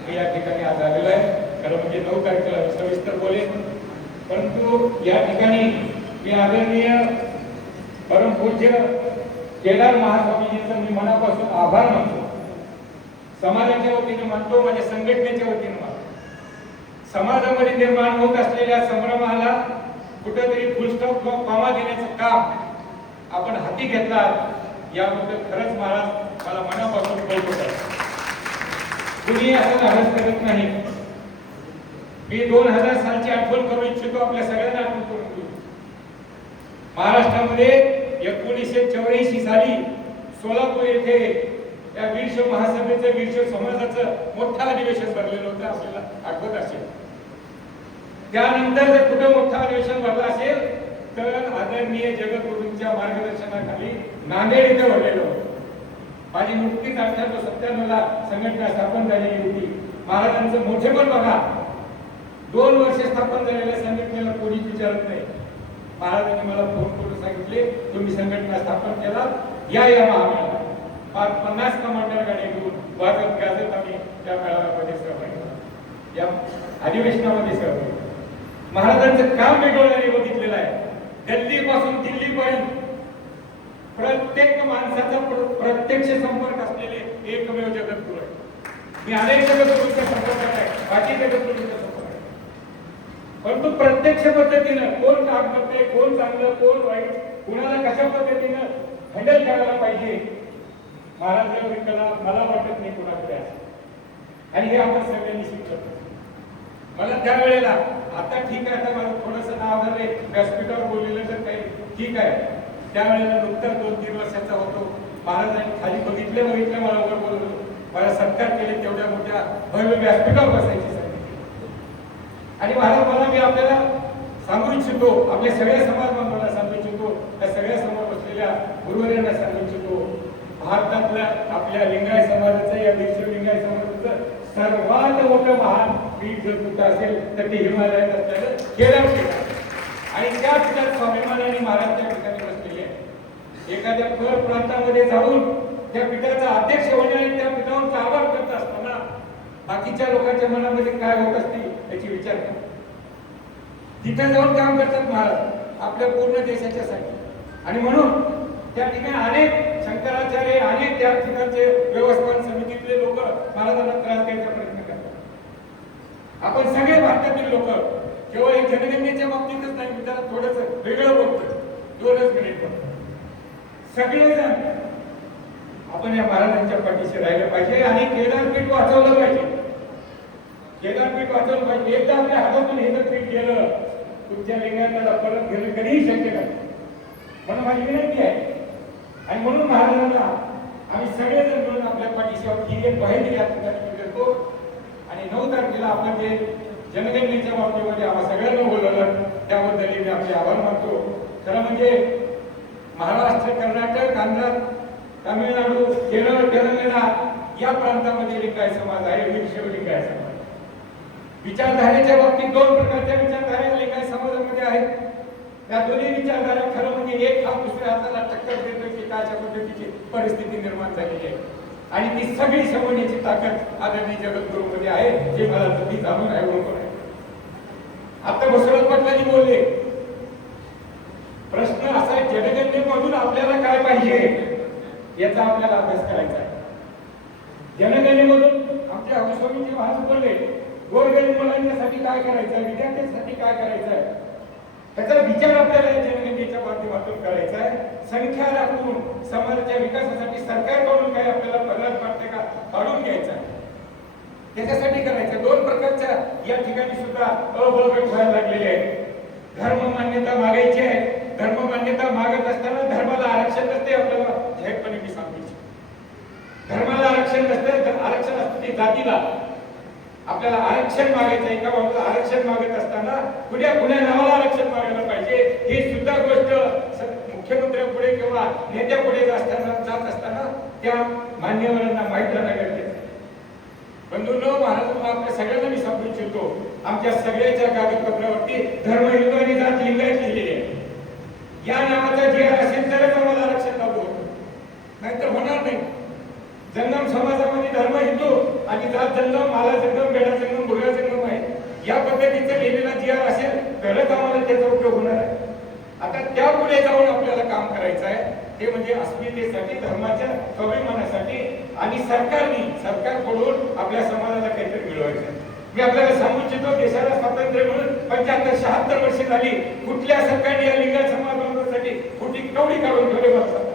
मी या ठिकाणी आज आलेलो आहे. खरं म्हणजे 9 तारखेला मी सविस्तर बोलेन. परंतु या ठिकाणी मी आदरणीय परमपूज्य केदार महास्वामीजींचा मी मनापासून आभार मानतो. समाजाच्या वतीने मानतो, माझ्या संघटनेच्या वतीने मानतो. समाजामध्ये निर्माण होत असलेल्या संभ्रमाला कुठेतरी फुलस्टॉप किंवा कॉमा देण्याचं काम आपण हाती घेतला, याबद्दल खरंच महाराज मला मनापासून कौतुक आहे. कुणी असं धाडस करत नाही. मी 2000 सालची आठवण करू इच्छितो, आपल्या सगळ्यांना आठवण करून देऊ. महाराष्ट्रामध्ये 1984 साली सोलापूर येथे त्या वीरशैव महासभेचं, वीरशैव समाजाचं मोठं अधिवेशन भरलेलं होतं, आपल्याला आठवत असेल. त्यानंतर जर कुठे मोठं अधिवेशन भरलं असेल तर आदरणीय जगद्गुरूंच्या मार्गदर्शनाखाली नांदेड इथे भरलेलं होतं. माझी नुकतीच 1897 ला संघटना स्थापन झालेली होती. महाराजांचं मोठेपण बघा, 2 वर्ष स्थापन झालेल्या संघटनेला कोणीच विचारत नाही. महाराजांनी मला फोन करून सांगितले, तुम्ही संघटना स्थापन केला, या महामेळाव्याला. 50 कमांडर गाडी घेऊन वाजत गाजत आम्ही त्या मेळाव्यामध्ये सहभागी झालो, या अधिवेशनामध्ये सहभागी. महाराजांचं काम वेगळं बघितलेलं आहे. दिल्ली पासून दिल्लीपर्यंत प्रत्येक माणसाचा प्रत्यक्ष संपर्क असलेले एकमेव जगद्गुरू आहे. मी अनेक जगद्गुरूंच्या संपर्कात आहे, बाकी जगद्गुरूंच्या संपर्कात आहे. परंतु प्रत्यक्ष पद्धतीनं कोण काम करते, कोण चांगलं, कोण वाईट, कुणाला कशा पद्धतीनं हँडल करायला पाहिजे, महाराजांवरील कला मला वाटत नाही कुणाकडे आहे. आणि हे आपण सगळ्यांनी शिकतो. मला त्यावेळेला, आता ठीक आहे, आता माझं थोडंसं नाव झालंय, व्यासपीठावर बोललेलं तर काही ठीक आहे. त्यावेळेला नुकताच 2-3 वर्षाचा होतो. महाराजांनी खाली बघितलं मला वर बोलवलं, मला सत्कार केले, तेवढ्या मोठ्या भव्य व्यासपीठावर बसायची सांगितली. आणि महाराज मला, मी आपल्याला सांगू इच्छितो, आपल्या सगळ्या समाज बांधवांना सांगू इच्छितो, त्या सगळ्या समोर बसलेल्या गुरुवर्यांना सांगू इच्छितो, भारतातल्या आपल्या लिंगायत समाजाचं, या वीरशैव लिंगायत समाजाचं सर्वात मोठं महान पीठ जर कुठं असेल तर ते हिमालयात असलेलं केदार पीठ आहे. आणि त्या पीठात स्वाभिमानाने महाराज त्या ठिकाणी बसलेले आहे. एखाद्या पर प्रांतामध्ये जाऊन त्या पीठाचा अध्यक्ष होणे आणि त्या पीठावर आभार करत असताना बाकीच्या लोकांच्या मनामध्ये काय होत असतील याची विचार करा. तिथे जाऊन काम करतात महाराज आपल्या पूर्ण देशाच्यासाठी. आणि म्हणून त्या ठिकाणी अनेक शंकराचार्य, अनेक त्या ठिकाणचे व्यवस्थापन समितीतले लोक महाराजांना त्रास द्यायचा प्रयत्न करतात. आपण सगळे भारतातील लोक केवळ एक जनगणनेच्या बाबतीतच नाही, मी त्याला थोडस वेगळं बोलतो, 2 मिनिट बोलतो. सगळेजण आपण या महाराजांच्या पाठीशी राहिलं पाहिजे आणि केदारपीठ वाचवलं पाहिजे. केदारपीठ वाचवलं पाहिजे. एकदा आपल्या हातातून हे जर पीठ गेलं, तुमच्या लिंगायताला परत घेणं कधीही शक्य नाही. म्हणून माझी विनंती आहे. आणि म्हणून महाराजांना आम्ही सगळेजण मिळून आपल्या पाठीशी आहोत ही एक बाहेर या ठिकाणी करतो. आणि 9 तारखेला आपण जे जनगणनेच्या बाबतीमध्ये आम्हा सगळ्यांना बोलवलं त्याबद्दल मी आपले आभार मानतो. खरं म्हणजे महाराष्ट्र, कर्नाटक, आंध्र, तामिळनाडू, केरळ, तेलंगणा या प्रांतामध्ये लिंगायत समाज आहे, वीरशैव लिंगायत समाज. विचारधारेच्या बाबतीत 2 प्रकारच्या विचारधारा लिंगायत समाजामध्ये आहेत. या दोन्ही विचारधारा खरं म्हणजे एक हात दुसऱ्या हाताला टक्कर देतो की काय अशा पद्धतीची परिस्थिती निर्माण झालेली आहे. आणि ती सगळी समजण्याची ताकद आदरणीय जगद्गुरूमध्ये आहे, जे मला तुम्ही जाणून आहे, ओळखून आहे. आता बसवराज पाटलांनी बोलले, प्रश्न असा आहे, जनगणनेमधून आपल्याला काय पाहिजे याचा आपल्याला अभ्यास करायचा आहे. जनगणनेमधून आमच्या हरिस्वामीजी महाराज बोलले, गोरगरीब मुलांसाठी काय करायचं, विद्यार्थ्यांसाठी काय करायचं आहे, त्याचा विचार आपल्याला या जनगणनेच्या माध्यमातून करायचा आहे. संख्या राखून समाजाच्या विकासासाठी सरकारकडून काही आपल्याला पदार्थ वाटते का काढून घ्यायचा आहे, त्याच्यासाठी करायचं. 2 प्रकारच्या या ठिकाणी सुद्धा अबळगट व्हायला लागलेले आहेत. धर्म मान्यता मागायची आहे. धर्म मान्यता मागत असताना धर्माला आरक्षण नसते. आपल्याला जाहीरपणे मी सांगू इच्छितो, धर्माला आरक्षण नसतं, आरक्षण असतं ते जातीला. आपल्याला आरक्षण मागायचं आहे का बाबा? आरक्षण मागत असताना कुण्या नावाला आरक्षण मागायला पाहिजे ही सुद्धा गोष्ट मुख्यमंत्र्यांपुढे किंवा नेत्यापुढे जात असताना त्या मान्यवरांना माहीत राहणं गरजेचं आहे. बंधूंनो, महाराज आपल्या सगळ्यांना मी सांगू इच्छितो, आमच्या सगळ्याच्या कागदपत्रावरती धर्म, हिंदू आणि जात लिंगायत लिहिलेली आहे. या नावाचा जे असेल तरच आम्हाला आरक्षण लागू होतं, नाहीतर होणार नाही. जंगम समाजामध्ये धर्म हिंदू आणि जात जंगम, माला जंगम, बेडा जंगम, मुलगा जंगम आहे. या पद्धतीचा लिहिलेला जी असेल तरच आम्हाला त्याचा उपयोग होणार आहे. आता त्यापुढे जाऊन आपल्याला काम करायचं आहे, ते म्हणजे अस्मितेसाठी, धर्माच्या स्वाभिमानासाठी आणि सरकारकडून आपल्या समाजाला काहीतरी मिळवायचं आहे. मी आपल्याला सांगू इच्छितो, देशाला स्वातंत्र्य म्हणून 75-76 वर्षे झाली. कुठल्या सरकारने या लिंगायत समाजासाठी कुठली कवडी काढून ठेवले बसतात?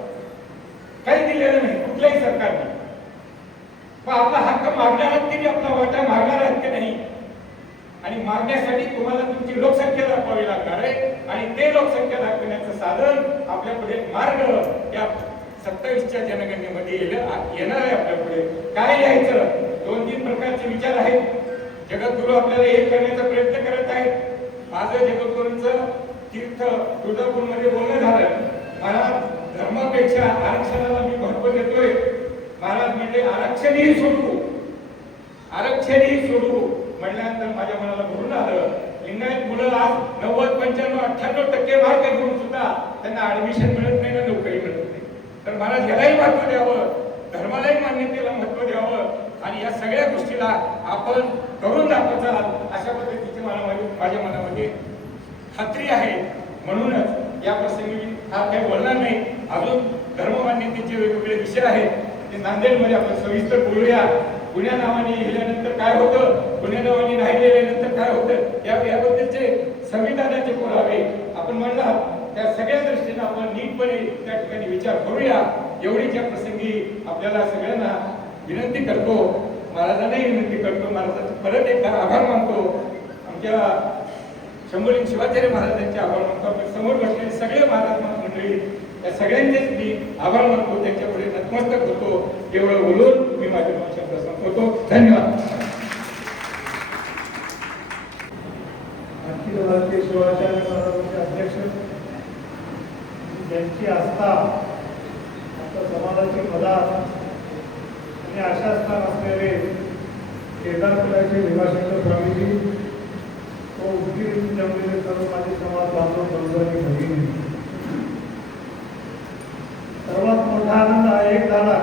काही दिलेलं नाही कुठल्याही सरकारने. पण आपला हक्क मागणारा हक्क, आपला वाटा मागणारा हक्क नाही. आणि मागण्यासाठी तुम्हाला तुमची लोकसंख्या दाखवावी लागणार आहे. आणि ते लोकसंख्या दाखवण्याचं साधन आपल्या पुढे मार्ग या 27च्या जनगणनेमध्ये येणार आहे. आपल्या पुढे काय लिहायचं? 2-3 प्रकारचे विचार आहेत. जगद्गुरु आपल्याला एक करण्याचा प्रयत्न करत आहेत. माझं जगद्गुरूंचं तीर्थ तुळजापूरमध्ये बोलणं झालं. महाराज, धर्मापेक्षा आरक्षणाला मी महत्व देतोय. महाराज म्हणजे आरक्षणही सोडू म्हटल्यानंतर माझ्या मनाला भरून आलं. लिंगायत मुलं आज 90, 95, 98% मार्क घेऊन सुद्धा त्यांना ऍडमिशन मिळत नाही ना नोकरी मिळत नाही. तर महाराज यालाही महत्व द्यावं, धर्मालाही मान्यतेला महत्व द्यावं आणि या सगळ्या गोष्टीला आपण करून दाखवायचं अशा पद्धतीची माझ्या मनामध्ये खात्री आहे. म्हणूनच या प्रसंगी हा काही बोलणार नाही. अजून धर्ममान्यतेचे वेगवेगळे विषय आहेत, ते नांदेडमध्ये आपण सविस्तर बोलूया. पुण्या नावाने लिहिल्यानंतर काय होतं, पुण्या नावाने नाही लिहिल्यानंतर काय होतं, याबद्दलचे संविधानाचे पुरावे आपण म्हणला त्या सगळ्या दृष्टीने आपण नीटपणे त्या ठिकाणी विचार करूया. एवढीच या प्रसंगी आपल्याला सगळ्यांना विनंती करतो, महाराजांनाही विनंती करतो, महाराजांचा परत एकदा आभार मानतो. आमच्या शंभूलिंग शिवाचार्य महाराजांचे आभार मानतो. आपण समोर बसलेले सगळे महाराज मंडळी या सगळ्यांचेच मी आभार मानतो, त्यांच्या पुढे नतमस्तक होतो. एवढं बोलून मी माझे शब्द संपवतो. धन्यवाद. अखिल भारतीय शिवाचार्य महाराजांचे अध्यक्ष, ज्यांची आस्था आता समाजाची मदत आणि आशा स्थान असलेले केदारपुराचे भीमाशंकर स्वामीजी, तो उदगीर जमलेले सर्व माझे समाज बांधव बंधू भगिनी, सर्वात मोठा आनंद हा एक झाला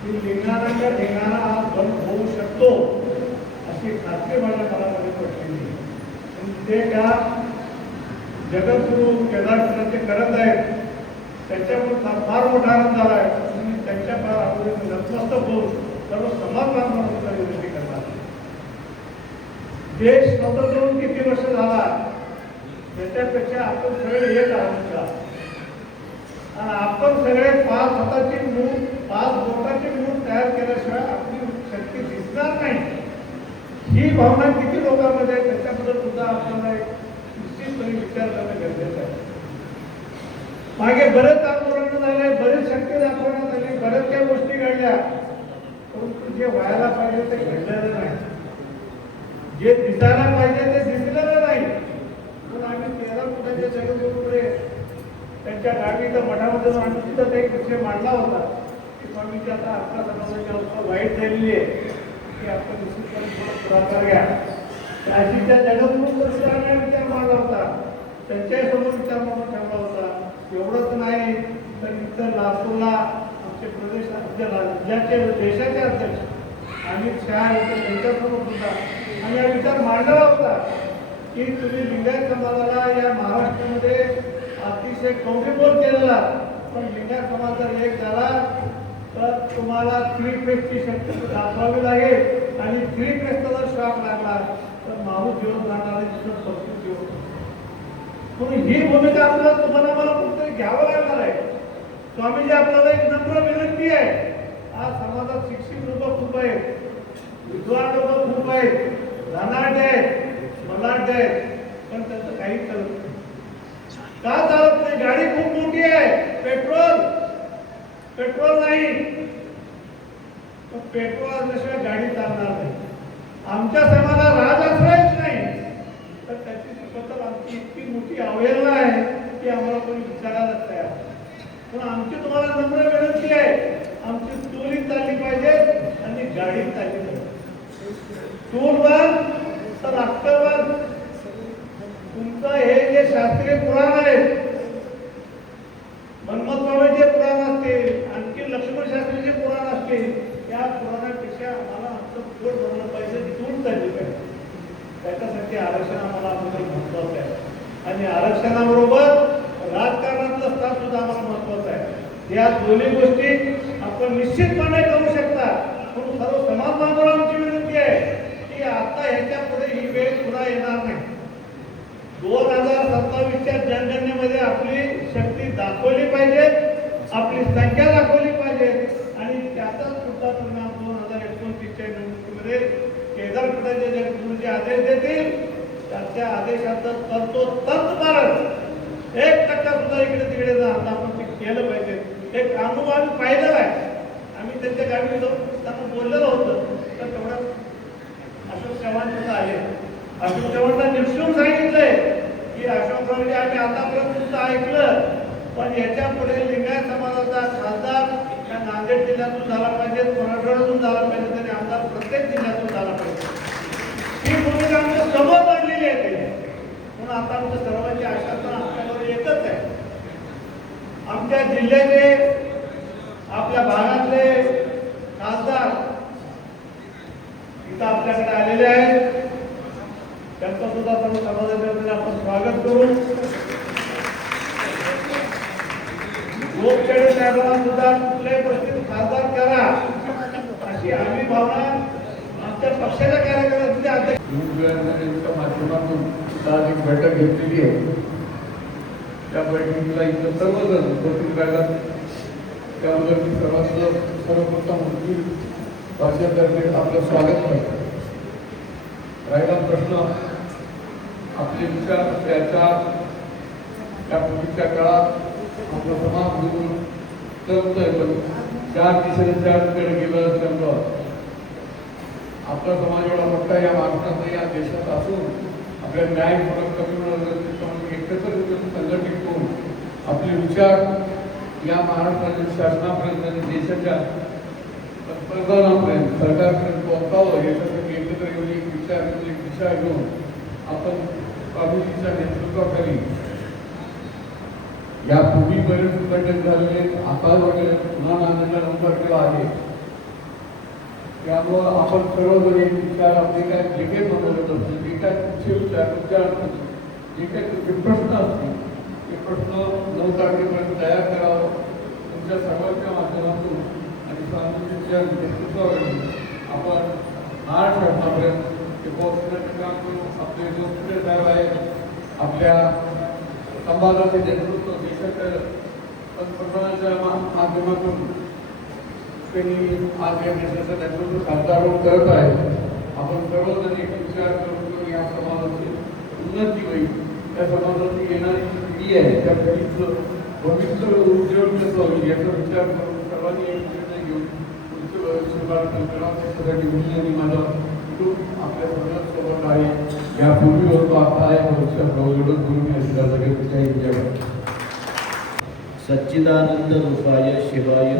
की लिंगाचा ठिकाणा हा बंद होऊ शकतो अशी खात्री माझ्या मनामध्ये पटलेली. ते का जगद्गुरु केदारपुराचे करत आहेत, त्याच्यामुळे फार मोठा आनंद झाला आहे. त्यांच्या अगोदर नतमस्तक होऊन सर्व समाज बांधवांना विनंती करतात. देश स्वतंत्र होऊन किती वर्ष झाला, त्याच्यापेक्षा आपण सगळे एक आहोत का? आणि आपण सगळे 5 हाताची मूठ, 5 बोटाची मूठ तयार केल्याशिवाय आपली शक्ती दिसणार नाही. ही भावना किती लोकांमध्ये आहे त्याच्याबद्दल सुद्धा आपल्याला निश्चितपणे विचार करणं गरजेचं आहे. मागे बरेच आंदोलन झाले, बरेच शक्ती दाखवण्यात आली, बऱ्याच काही गोष्टी घडल्या, परंतु जे व्हायला पाहिजे ते घडलेलं नाही, जे दिसायला पाहिजे ते दिसलेलं नाही. म्हणून आम्ही 13 फुटाच्या जगद्गुरूकडे त्यांच्या गाडीच्या मठामध्ये आम्ही सुद्धा एक विषय मांडला होता की स्वामीची आता आपल्या समाजाची अवस्था वाईट झालेली आहे की आपण निश्चितपणे पुढाकार घ्या. अशी त्या जगद्गुरूंवर सुद्धा आम्ही विचार मांडला होता, त्यांच्याही समोर विचार मांडून ठेवला होता. एवढंच नाही तर इतर लातूरला आमचे प्रदेश राज्याचे देशाचे अध्यक्ष अमित शहा यांच्या त्यांच्यासमोर सुद्धा आम्ही हा विचार मांडला होता की तुम्ही लिंगायत समाजाला या महाराष्ट्रामध्ये अतिशय कौतुकबोध केलेला, पण लिंगायत समाज जर एक झाला तर तुम्हाला 3 फेजची शक्ती दाखवावी लागेल आणि 3 फेजचा जर शॉक लागला तर माणूस जीवन जाणार परिस्थिती होतो. म्हणून ही भूमिका आपल्याला तुम्हाला मला कुठेतरी घ्यावं लागणार आहे. स्वामीजी आपल्याला एक नम्र विनंती आहे. आज समाजात शिक्षित लोक खूप आहेत, विद्वान लोक खूप आहेत, धनाढ्य आहेत, बलाढ्य आहेत, काही चालत नाही. का चालत नाही? गाडी खूप मोठी आहे, पेट्रोल नाही. पेट्रोल असल्याशिवाय गाडी चालणार नाही. आमच्या समाजाला राजआश्रयच नाही, तर त्याची बद्दल आमची इतकी मोठी अवहेलना आहे की आम्हाला कोणी विचारायला तयार नाही. पण आमची तुम्हाला नम्र विनंती आहे, आमची टोली चालली पाहिजे आणि गाडी चालली पाहिजे. टोल बंद तर अक्कल बंद. तुमचं हे जे शास्त्रीय पुराण आहे, मन्मथरावचे पुराण असते, आणखी लक्ष्मण शास्त्रीचे पुराण असते, या पुराणापेक्षा आम्हाला आमचं पोट भरलं पाहिजे, टोल चालली पाहिजे. त्याच्यासाठी आरक्षण आम्हाला महत्वाचं आहे आणि आरक्षणाबरोबर राजकारणातलं स्थान सुद्धा आम्हाला महत्वाचं आहे. या दोन्ही गोष्टी आपण निश्चितपणे करू शकता. म्हणून सर्व समाज बांधवांना आमची विनंती आहे की आता ह्याच्या पुढे ही वेळ पुन्हा येणार नाही. 2027च्या जनगणनेमध्ये आपली शक्ती दाखवली पाहिजे, आपली संख्या दाखवली पाहिजे आणि त्याचाच पुढचा परिणाम 2029च्या निवडणुकीमध्ये केदार पटेल जे आदेश देतील त्याच्या आदेशाचं तंतोतंत पालन 1% सुद्धा इकडे तिकडे न आता आपण ते केलं पाहिजे. एक अनुभव आम्ही पाहिलं आहे. आम्ही त्यांच्या गावी जाऊन त्यांना बोललेलं होतं, तर तेवढं अशोक चव्हाण सुद्धा आले. अशोक चव्हाणला निश्चित सांगितलंय की अशोकरावजी आम्ही आतापर्यंत तुमचं ऐकलं, पण याच्या पुढे लिंगायत समाजाचा खासदार या नांदेड जिल्ह्यातून झाला पाहिजे, मराठवाड्यातून झाला पाहिजे आणि आमदार प्रत्येक जिल्ह्यातून झाला पाहिजे. ही भूमिका आमच्या समोर मांडलेली आहे ते. म्हणून आता आमच्या सर्वांची आशा तर आमच्यावर एकच आहे. आमच्या जिल्ह्याचे आपल्या भागातले खासदार इथं आपल्याकडे आलेले आहेत. त्यांचं सुद्धा सर्व समाजाच्या वतीने आपण स्वागत करू. लोकशाही साहेबांना सुद्धा कुठल्याही परिस्थितीत खासदार करा अशी आम्ही भावना आमच्या पक्षाच्या कार्यकर्त्यांच्या अध्यक्षांच्या माध्यमातून आज एक बैठक घेतलेली आहे. त्या बैठकीला इथं सर्वजण उपस्थित राहिला. त्याबद्दल मी सर्वप्रथम भाषेतर्फे आपलं स्वागत करतो. राहिला प्रश्न आपले विचार त्या पूर्वीच्या काळात आपला समाज म्हणून चालतोय, पण 4 दिशेने 4कडे गेलं असल्यामुळं आपला समाज एवढा मोठा या महाराष्ट्रात या देशात असून आपल्या न्याय थोडं कमी मिळवलं एकत्र संघटित होऊन आपले विचार या महाराष्ट्राच्या शासनापर्यंत आणि देशाच्या पंतप्रधानापर्यंत सरकारपर्यंत पोहोचावं याच्यासाठी एकत्र येऊन एक विचार घेऊन एक दिशा घेऊन आपण काबुलीच्या नेतृत्वाखाली यापूर्वी बरेच संघटन झालेले आता वगैरे पुन्हा नांदेडला नंबर केला आहे. त्यामुळं आपण सर्वजण एक विचार आपले काय जे काही बनवत असतील, जे काय तुमचे विचार असतील, जे काही तुमचे प्रश्न असतील ते प्रश्न 9 तारखेपर्यंत तयार करावं तुमच्या सर्वांच्या माध्यमातून आणि स्वामीजींच्या नेतृत्वाखाली आपण 8 शासनापर्यंत ते पोहोचण्याचे काम करू. आपले लोकप्रिय साहेब आहेत, आपल्या संवादाचे नेतृत्व देशाच्या पंतप्रधानांच्या माध्यमातून त्यांनी आज या देशाचं नेतृत्व खासदार करत आहे. आपण सर्वजण एक विचार करून या समाजाची उन्नती होईल, त्या समाजाची येणारी जी पिढी आहे त्या पिढीचं भविष्य उज्ज्वल कसं होईल याचा विचार करून सर्वांनी एक निर्णय घेऊन पुढचं भविष्य करावं. त्याच्यासाठी मी आणि माझा कुटुंब आपल्या सर्वांसोबत आहे. यापूर्वी होतो आता आहे, भविष्यात एवढं करून या जगात सच्चिदानंद रूपाय शिवाय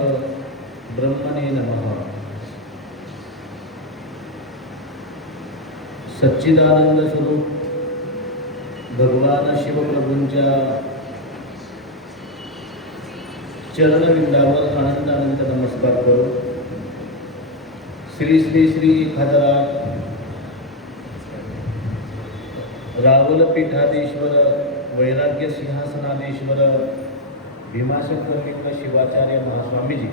ब्रह्मणे नमः. सच्चिदानंद स्वरूप भगवान शिवप्रभूंच्या चरणविंदावर आनंदानंद नमस्कार करू. श्री श्री श्री एखादा रावल पीठाधीश्वर वैराग्य सिंहासनाधीश्वर भीमाशंकरलिंग शिवाचार्य महास्वामीजी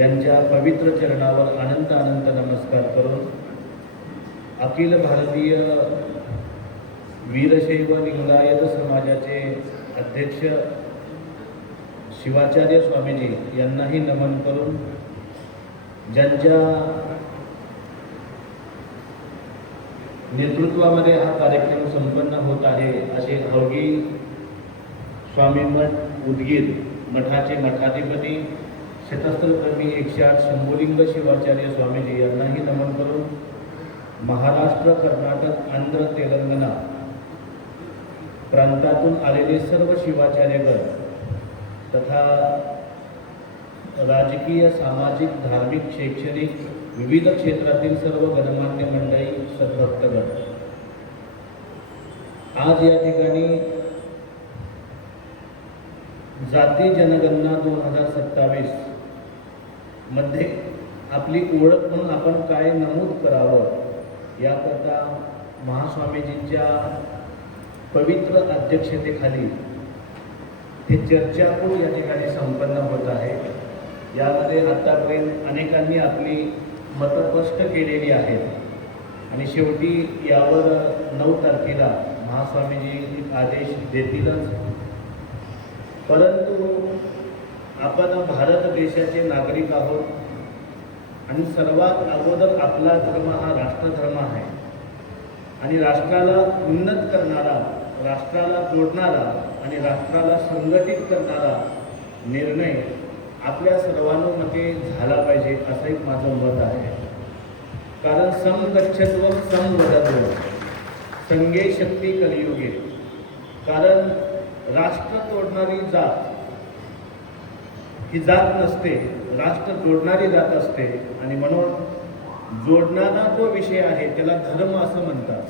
यांच्या पवित्र चरणावर अनंत अनंत नमस्कार करून अखिल भारतीय वीरशैव लिंगायत समाजाचे अध्यक्ष शिवाचार्य स्वामीजी यांनाही नमन करून ज्यांच्या नेतृत्वामध्ये हा कार्यक्रम संपन्न होत आहे असे हौगी स्वामी मठ उदगीर मठाचे मठाधिपती शतस्त्रप्रेमी 108 शंभुलिंग शिवाचार्य स्वामीजी यांनाही नमन करून महाराष्ट्र, कर्नाटक, आंध्र, तेलंगणा प्रांतातून आलेले सर्व शिवाचार्यगण तथा राजकीय, सामाजिक, धार्मिक, शैक्षणिक विविध क्षेत्रातील सर्व गणमान्य मंडळी, सद्भक्तगण, आज या ठिकाणी जाती जनगणना 2027 मध्ये आपली ओळख म्हणून आपण काय नमूद करावं याकरता महास्वामीजींच्या पवित्र अध्यक्षतेखाली हे चर्चाकूळ या ठिकाणी संपन्न होत आहे. यामध्ये आतापर्यंत अनेकांनी आपली मतं स्पष्ट केलेली आहेत आणि शेवटी यावर 9 तारखेला महास्वामीजी आदेश देतीलच. परंतु आपण भारत देशाचे नागरिक आहोत आणि सर्वात अगोदर आपला धर्म हा राष्ट्रधर्म आहे आणि राष्ट्राला उन्नत करणारा, राष्ट्राला जोडणारा आणि राष्ट्राला संघटित करणारा निर्णय आपल्या सर्वानुमते झाला पाहिजे असं एक माझं मत आहे. कारण सम गच्छत्व सम वदत्व संगे शक्ती कलियुगे. कारण राष्ट्र तोडणारी जात ही जात नसते, राष्ट्र जोडणारी जात असते आणि म्हणून जोडणारा जो विषय आहे त्याला धर्म असं म्हणतात.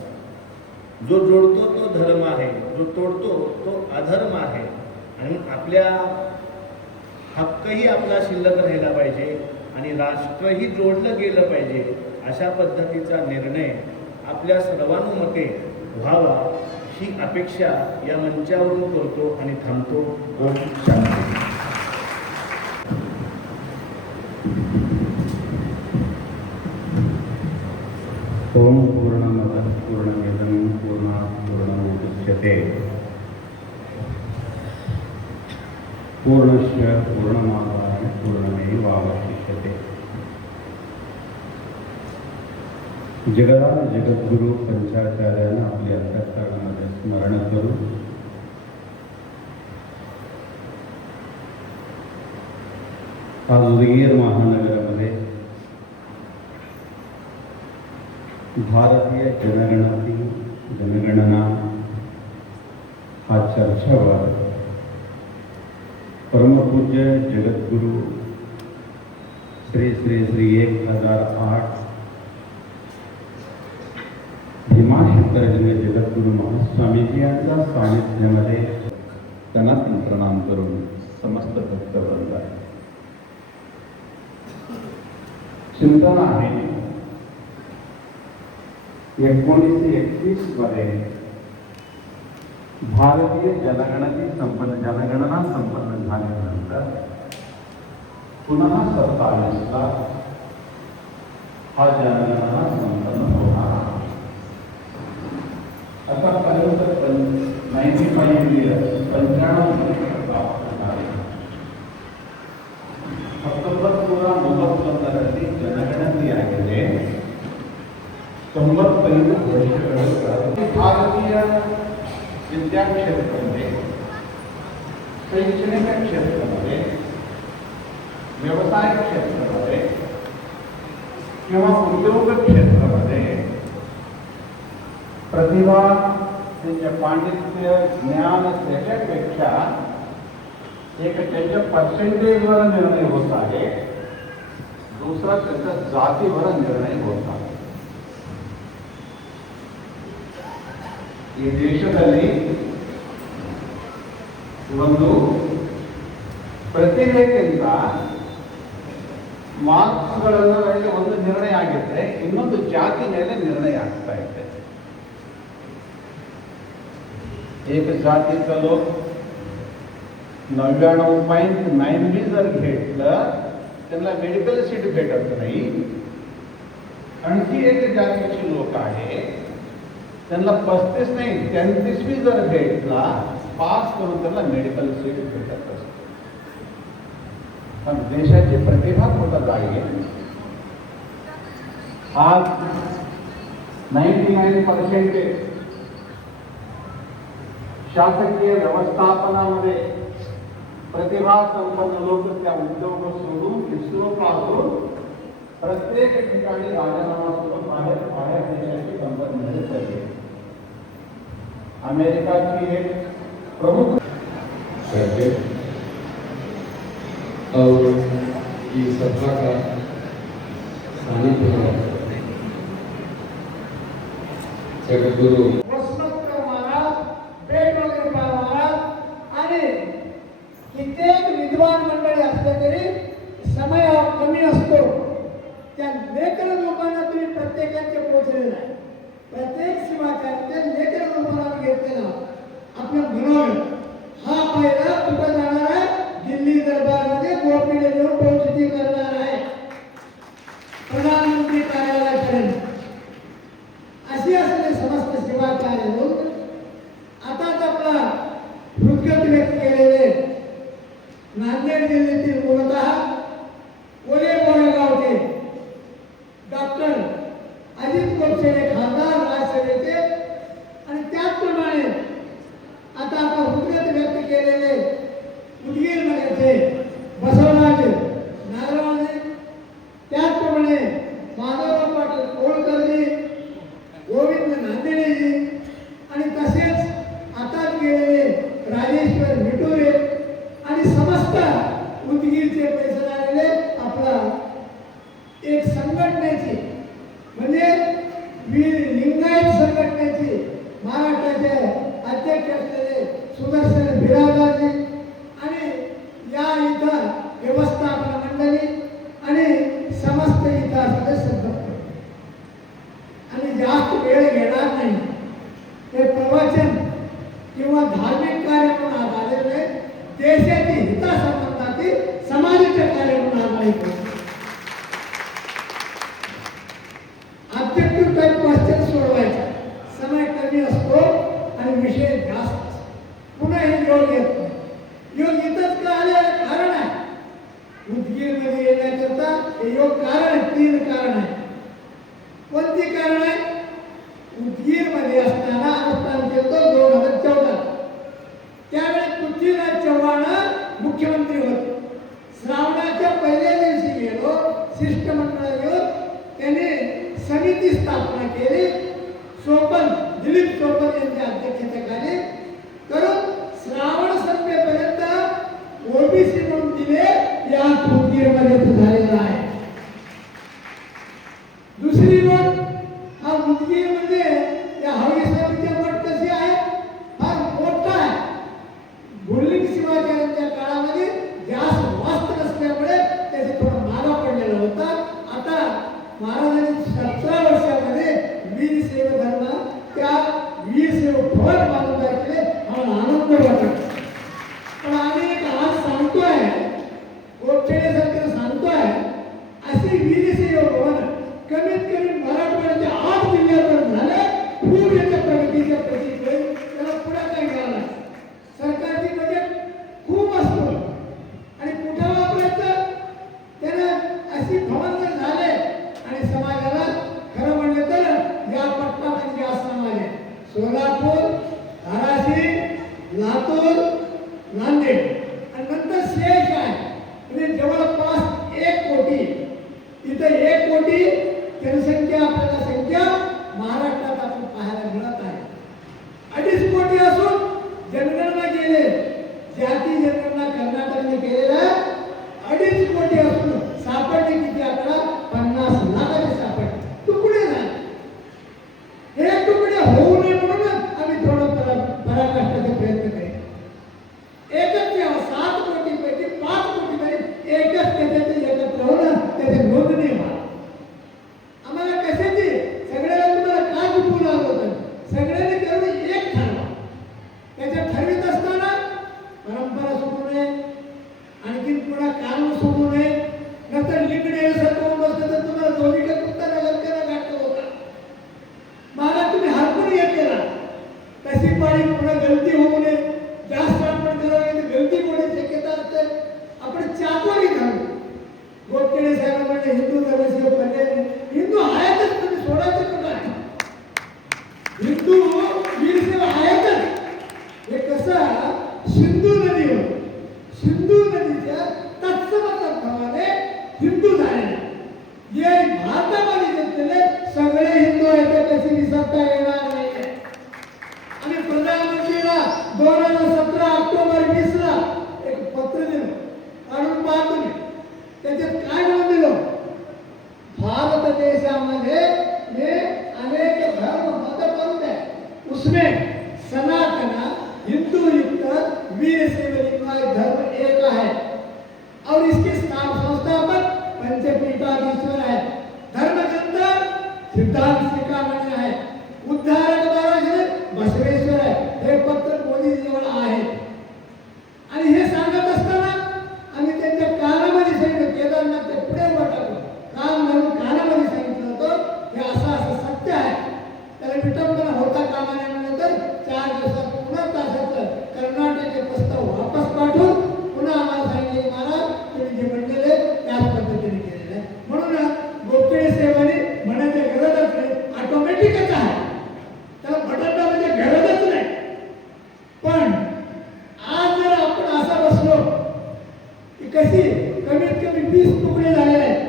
जो जोडतो तो धर्म आहे, जो तोडतो तो अधर्म आहे. आणि आपल्या हक्कही आपला शिल्लक राहिला पाहिजे आणि राष्ट्रही जोडलं गेलं पाहिजे अशा पद्धतीचा निर्णय आपल्या सर्वानुमते व्हावा ही अपेक्षा या मंचावरून करतो आणि थांबतो. ओम शांती. ओम पूर्णमदः पूर्णमिदं पूर्णात् पूर्णमुदच्यते पूर्णस्य पूर्णमादाय पूर्णमेवावशिष्यते. जगदाल जगद्गुरु पंचाचार्यांना आपल्या अंतःकरणामध्ये स्मरण करून आज उदगीर महानगरामध्ये भारतीय जनगणना हा चर्चावर परमपूज्य जगद्गुरु श्री श्री श्री 1008 भीमाशंकरलिंग जगद्गुरु महास्वामीजी यांच्या सानिध्यामध्ये त्यांना प्रणाम करून समस्त भक्तवृंद चिंतन आहे. 1931 मध्ये भारतीय जनगणना संपन्न झाल्यानंतर पुन्हा 27ला हा जनगणना संपन्न होणार. आतापर्यंत 95 इयर्स 95 ಹತ್ತೊಂಬತ್ತು ಮೂವತ್ತೊಂದರಲ್ಲಿ ಜನಗಣತಿಯಾಗಿದೆ. 95 ವರ್ಷಗಳು ಭಾರತೀಯ ವಿದ್ಯಾಕ್ಷೇತ್ರದಲ್ಲಿ, ಶೈಕ್ಷಣಿಕ ಕ್ಷೇತ್ರದಲ್ಲಿ, व्यवसाय क्षेत्रामध्ये किंवा उद्योग क्षेत्रामध्ये प्रतिभा, त्यांचे पांडित्य, ज्ञान त्याच्यापेक्षा एक त्याच्या पर्सेंटेजवर निर्णय होत आहे, दुसरा त्याच्या जातीवर निर्णय होत आहे. ಈ ದೇಶದಲ್ಲಿ ಒಂದು ಪ್ರತಿಭೆಗಿಂತ ಮಾರ್ಕ್ಸ್ಗಳ ಮೇಲೆ ಒಂದು ನಿರ್ಣಯ ಆಗಿದ್ರೆ ಇನ್ನೊಂದು ಜಾತಿ ಮೇಲೆ निर्णय ಆಗ್ತಾ ಇದೆ. एक जातीचा लोक 99.9 जर घेतलं त्यांना मेडिकल सीट भेटत नाही. आणखी एक जातीची लोक आहे त्यांना 35 नाही 33 जर भेटला पास करून त्यांना मेडिकल सीट भेटत असते. पण देशाची प्रतिभा कुठं जाईल? आज 99% शासकीय व्यवस्थापनामध्ये प्रतिभा संपन्न लोक त्या उद्योग सोडून इस्रो पासून प्रत्येक ठिकाणी राजीनामा सोडून बाहेर देशाची कंपनीमध्ये चालली. अमेरिकाची एक प्रमुख और ये सभा का सानिध्य जगद्गुरु वसंतराव महाराज, बेटवडकर महाराज आणि कित्येक विद्वान मंडळी असले तरी समय कमी असतो. त्या लेखन लोकांना तुम्ही प्रत्येकाचे पोचलेला आहे. प्रत्येक शिवाचार्य लेखन लोकांना घेतलेला आपल्या मनोगत हा पहिला कुठं जाणार आहे? दिल्ली दरबारमध्ये गोपीने देऊन पोचती करणार आहे प्रधानमंत्री कार्यालयापर्यंत. अशी असले समस्त शिवाचार्य लोक आताच आपला हृदगत व्यक्त केलेले नांदेड जिल्ह्यातील मूलतः ओले बोळेगावचे डॉक्टर अजित गोपसे खासदार राज्यसभेचे आणि त्याचप्रमाणे आता आपण हृदगत व्यक्त केलेले उदगीर नगरचे बसवराज नागरावजी, त्याचप्रमाणे माधवराव पाटील कोळकरजी, गोविंद नांदेडेजी आणि तसेच आताच गेलेले राजेश्वर मिटुरे आणि समस्त उदगीरचे पैसे झालेले आपला एक संघटनेची म्हणजे वीर लिंगायत संघटनेची महाराष्ट्राचे अध्यक्ष असलेले सुदर्शन बिरादाजी आणि या इथं व्यवस्थापन मंडळी आणि समस्त इथं सदस्य आणि जास्त वेळ घेणार नाही. हे प्रवचन किंवा धार्मिक कार्य म्हणून आधारित नाही, देशाची हितासंबंधातील समाजाचे कार्य म्हणून आधारित आहे. ऑब्जेक्टिव्ह टाईप क्वेश्चन सोडवायचा समय कमी असतो आणि विषय जास्त असतो. पुन्हा हे योग येत नाही. योग इथंच का आले कारण आहे. उदगीरमध्ये येण्याकरता हे योग कारण आहे. 3 कारण आहे. कोणती कारण आहे? उदगीरमध्ये असताना अनुष्ठान केलं 2014. त्यावेळी पृथ्वीराज चव्हाण मुख्यमंत्री होते. श्रावणाच्या पहिल्या दिवशी गेलो शिष्टमंडळ घेऊन त्यांनी समिती स्थापना केली. दिलीप सोपन यांच्या अध्यक्षतेखाली करून श्रावण संपेपर्यंत ओबीसी म्हणून दिले या उदगीरमध्ये झालेला आहे. दुसरी गोष्ट हा उदगीर म्हणजे या हवी समितीचा मठ कशी आहे? फार मोठा आहे. बुल्लिंग शिवाचार्यांच्या काळामध्ये जास्त वास्त नसल्यामुळे त्याचे थोडं मागा पडलेला होता. आता महाराजांनी 17 वर्षामध्ये वीर सेवा धर्म त्या वीर सेवक भवन बांधून दाखवले. आम्हाला आनंद वाटतो. पण आम्ही एक आज सांगतोय गोपछेडेसारखे सांगतोय अशी वीर सेवा भवन कमीत कमी मराठवाड्याच्या 8 जिल्ह्यात झाले. खूप याच्या प्रगतीच्या प्रतीक होईल. त्याला पुढे काय मिळाला? सरकारची बजेट खूप असतो आणि कुठं वापरायचं? त्यानं अशी भवन जर झाले आणि समाजाला खरं म्हणलं तर या पट्टामध्ये जे समाज आहे सोलापूर, धाराशिव, लातूर, नांदेड आणि नंतर शेष आहे म्हणजे जवळपास 1 कोटी इथं देशामध्ये ये अनेक धर्म मत बंद है, उसमें सनातन हिंदू युक्त वीरशैव लिंगायत धर्म एक है और इसके संस्थापक पंचपीठाधीश्वर है. धर्मग्रंथ सिद्धांत शिखामणी आहे, उद्धारक महाराज बसवेश्वर आहे. हे पत्र मोदीजवळ आहे आणि हे सांगत असताना आम्ही त्यांच्या कानामध्ये सांगितलं, केदारनाथच्या पुढे वाटावं काम घालून कानामध्ये सांगितलं होतं हे असं असं सत्य आहे. त्याला विटंबना होता कामा नये म्हणलं तर 4 दिवसात पुन्हा तासाचं कर्नाटकचे प्रस्ताव वापस पाठवून पुन्हा आम्हाला सांगितले महाराज तुम्ही जे म्हणलेले त्याच पद्धतीने केलेलं आहे. म्हणून गोपनीय सेवेने म्हणायची गरजच नाही, ऑटोमॅटिकच आहे, त्याला भटकण्याची गरजच नाही. पण आज जर आपण असा बसलो की कशी कमीत कमी 20 तुकडे झालेले आहेत,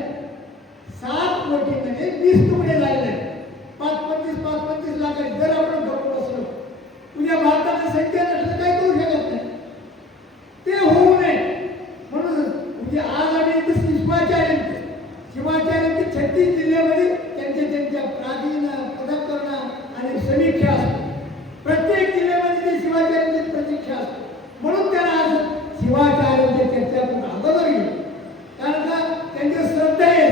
7 कोटीमध्ये 20 तुकडे झालेले आहेत, 5-25 लाखाचे. जर आपण गप्प बसलो उद्या भारताची संख्या नसलं काही करू शकत नाही. ते होऊ नये म्हणून म्हणजे आज आम्ही इथे शिवाचार्यांची 36 जिल्ह्यामध्ये त्यांच्या प्राचीन पदकरण आणि समीक्षा असते. प्रत्येक जिल्ह्यामध्ये ते शिवाचार्यांची प्रतीक्षा असते. म्हणून त्यांना आज शिवाचार्यांच्या चर्चा खूप अगोदर घेऊ, कारण का त्यांची श्रद्धा आहे.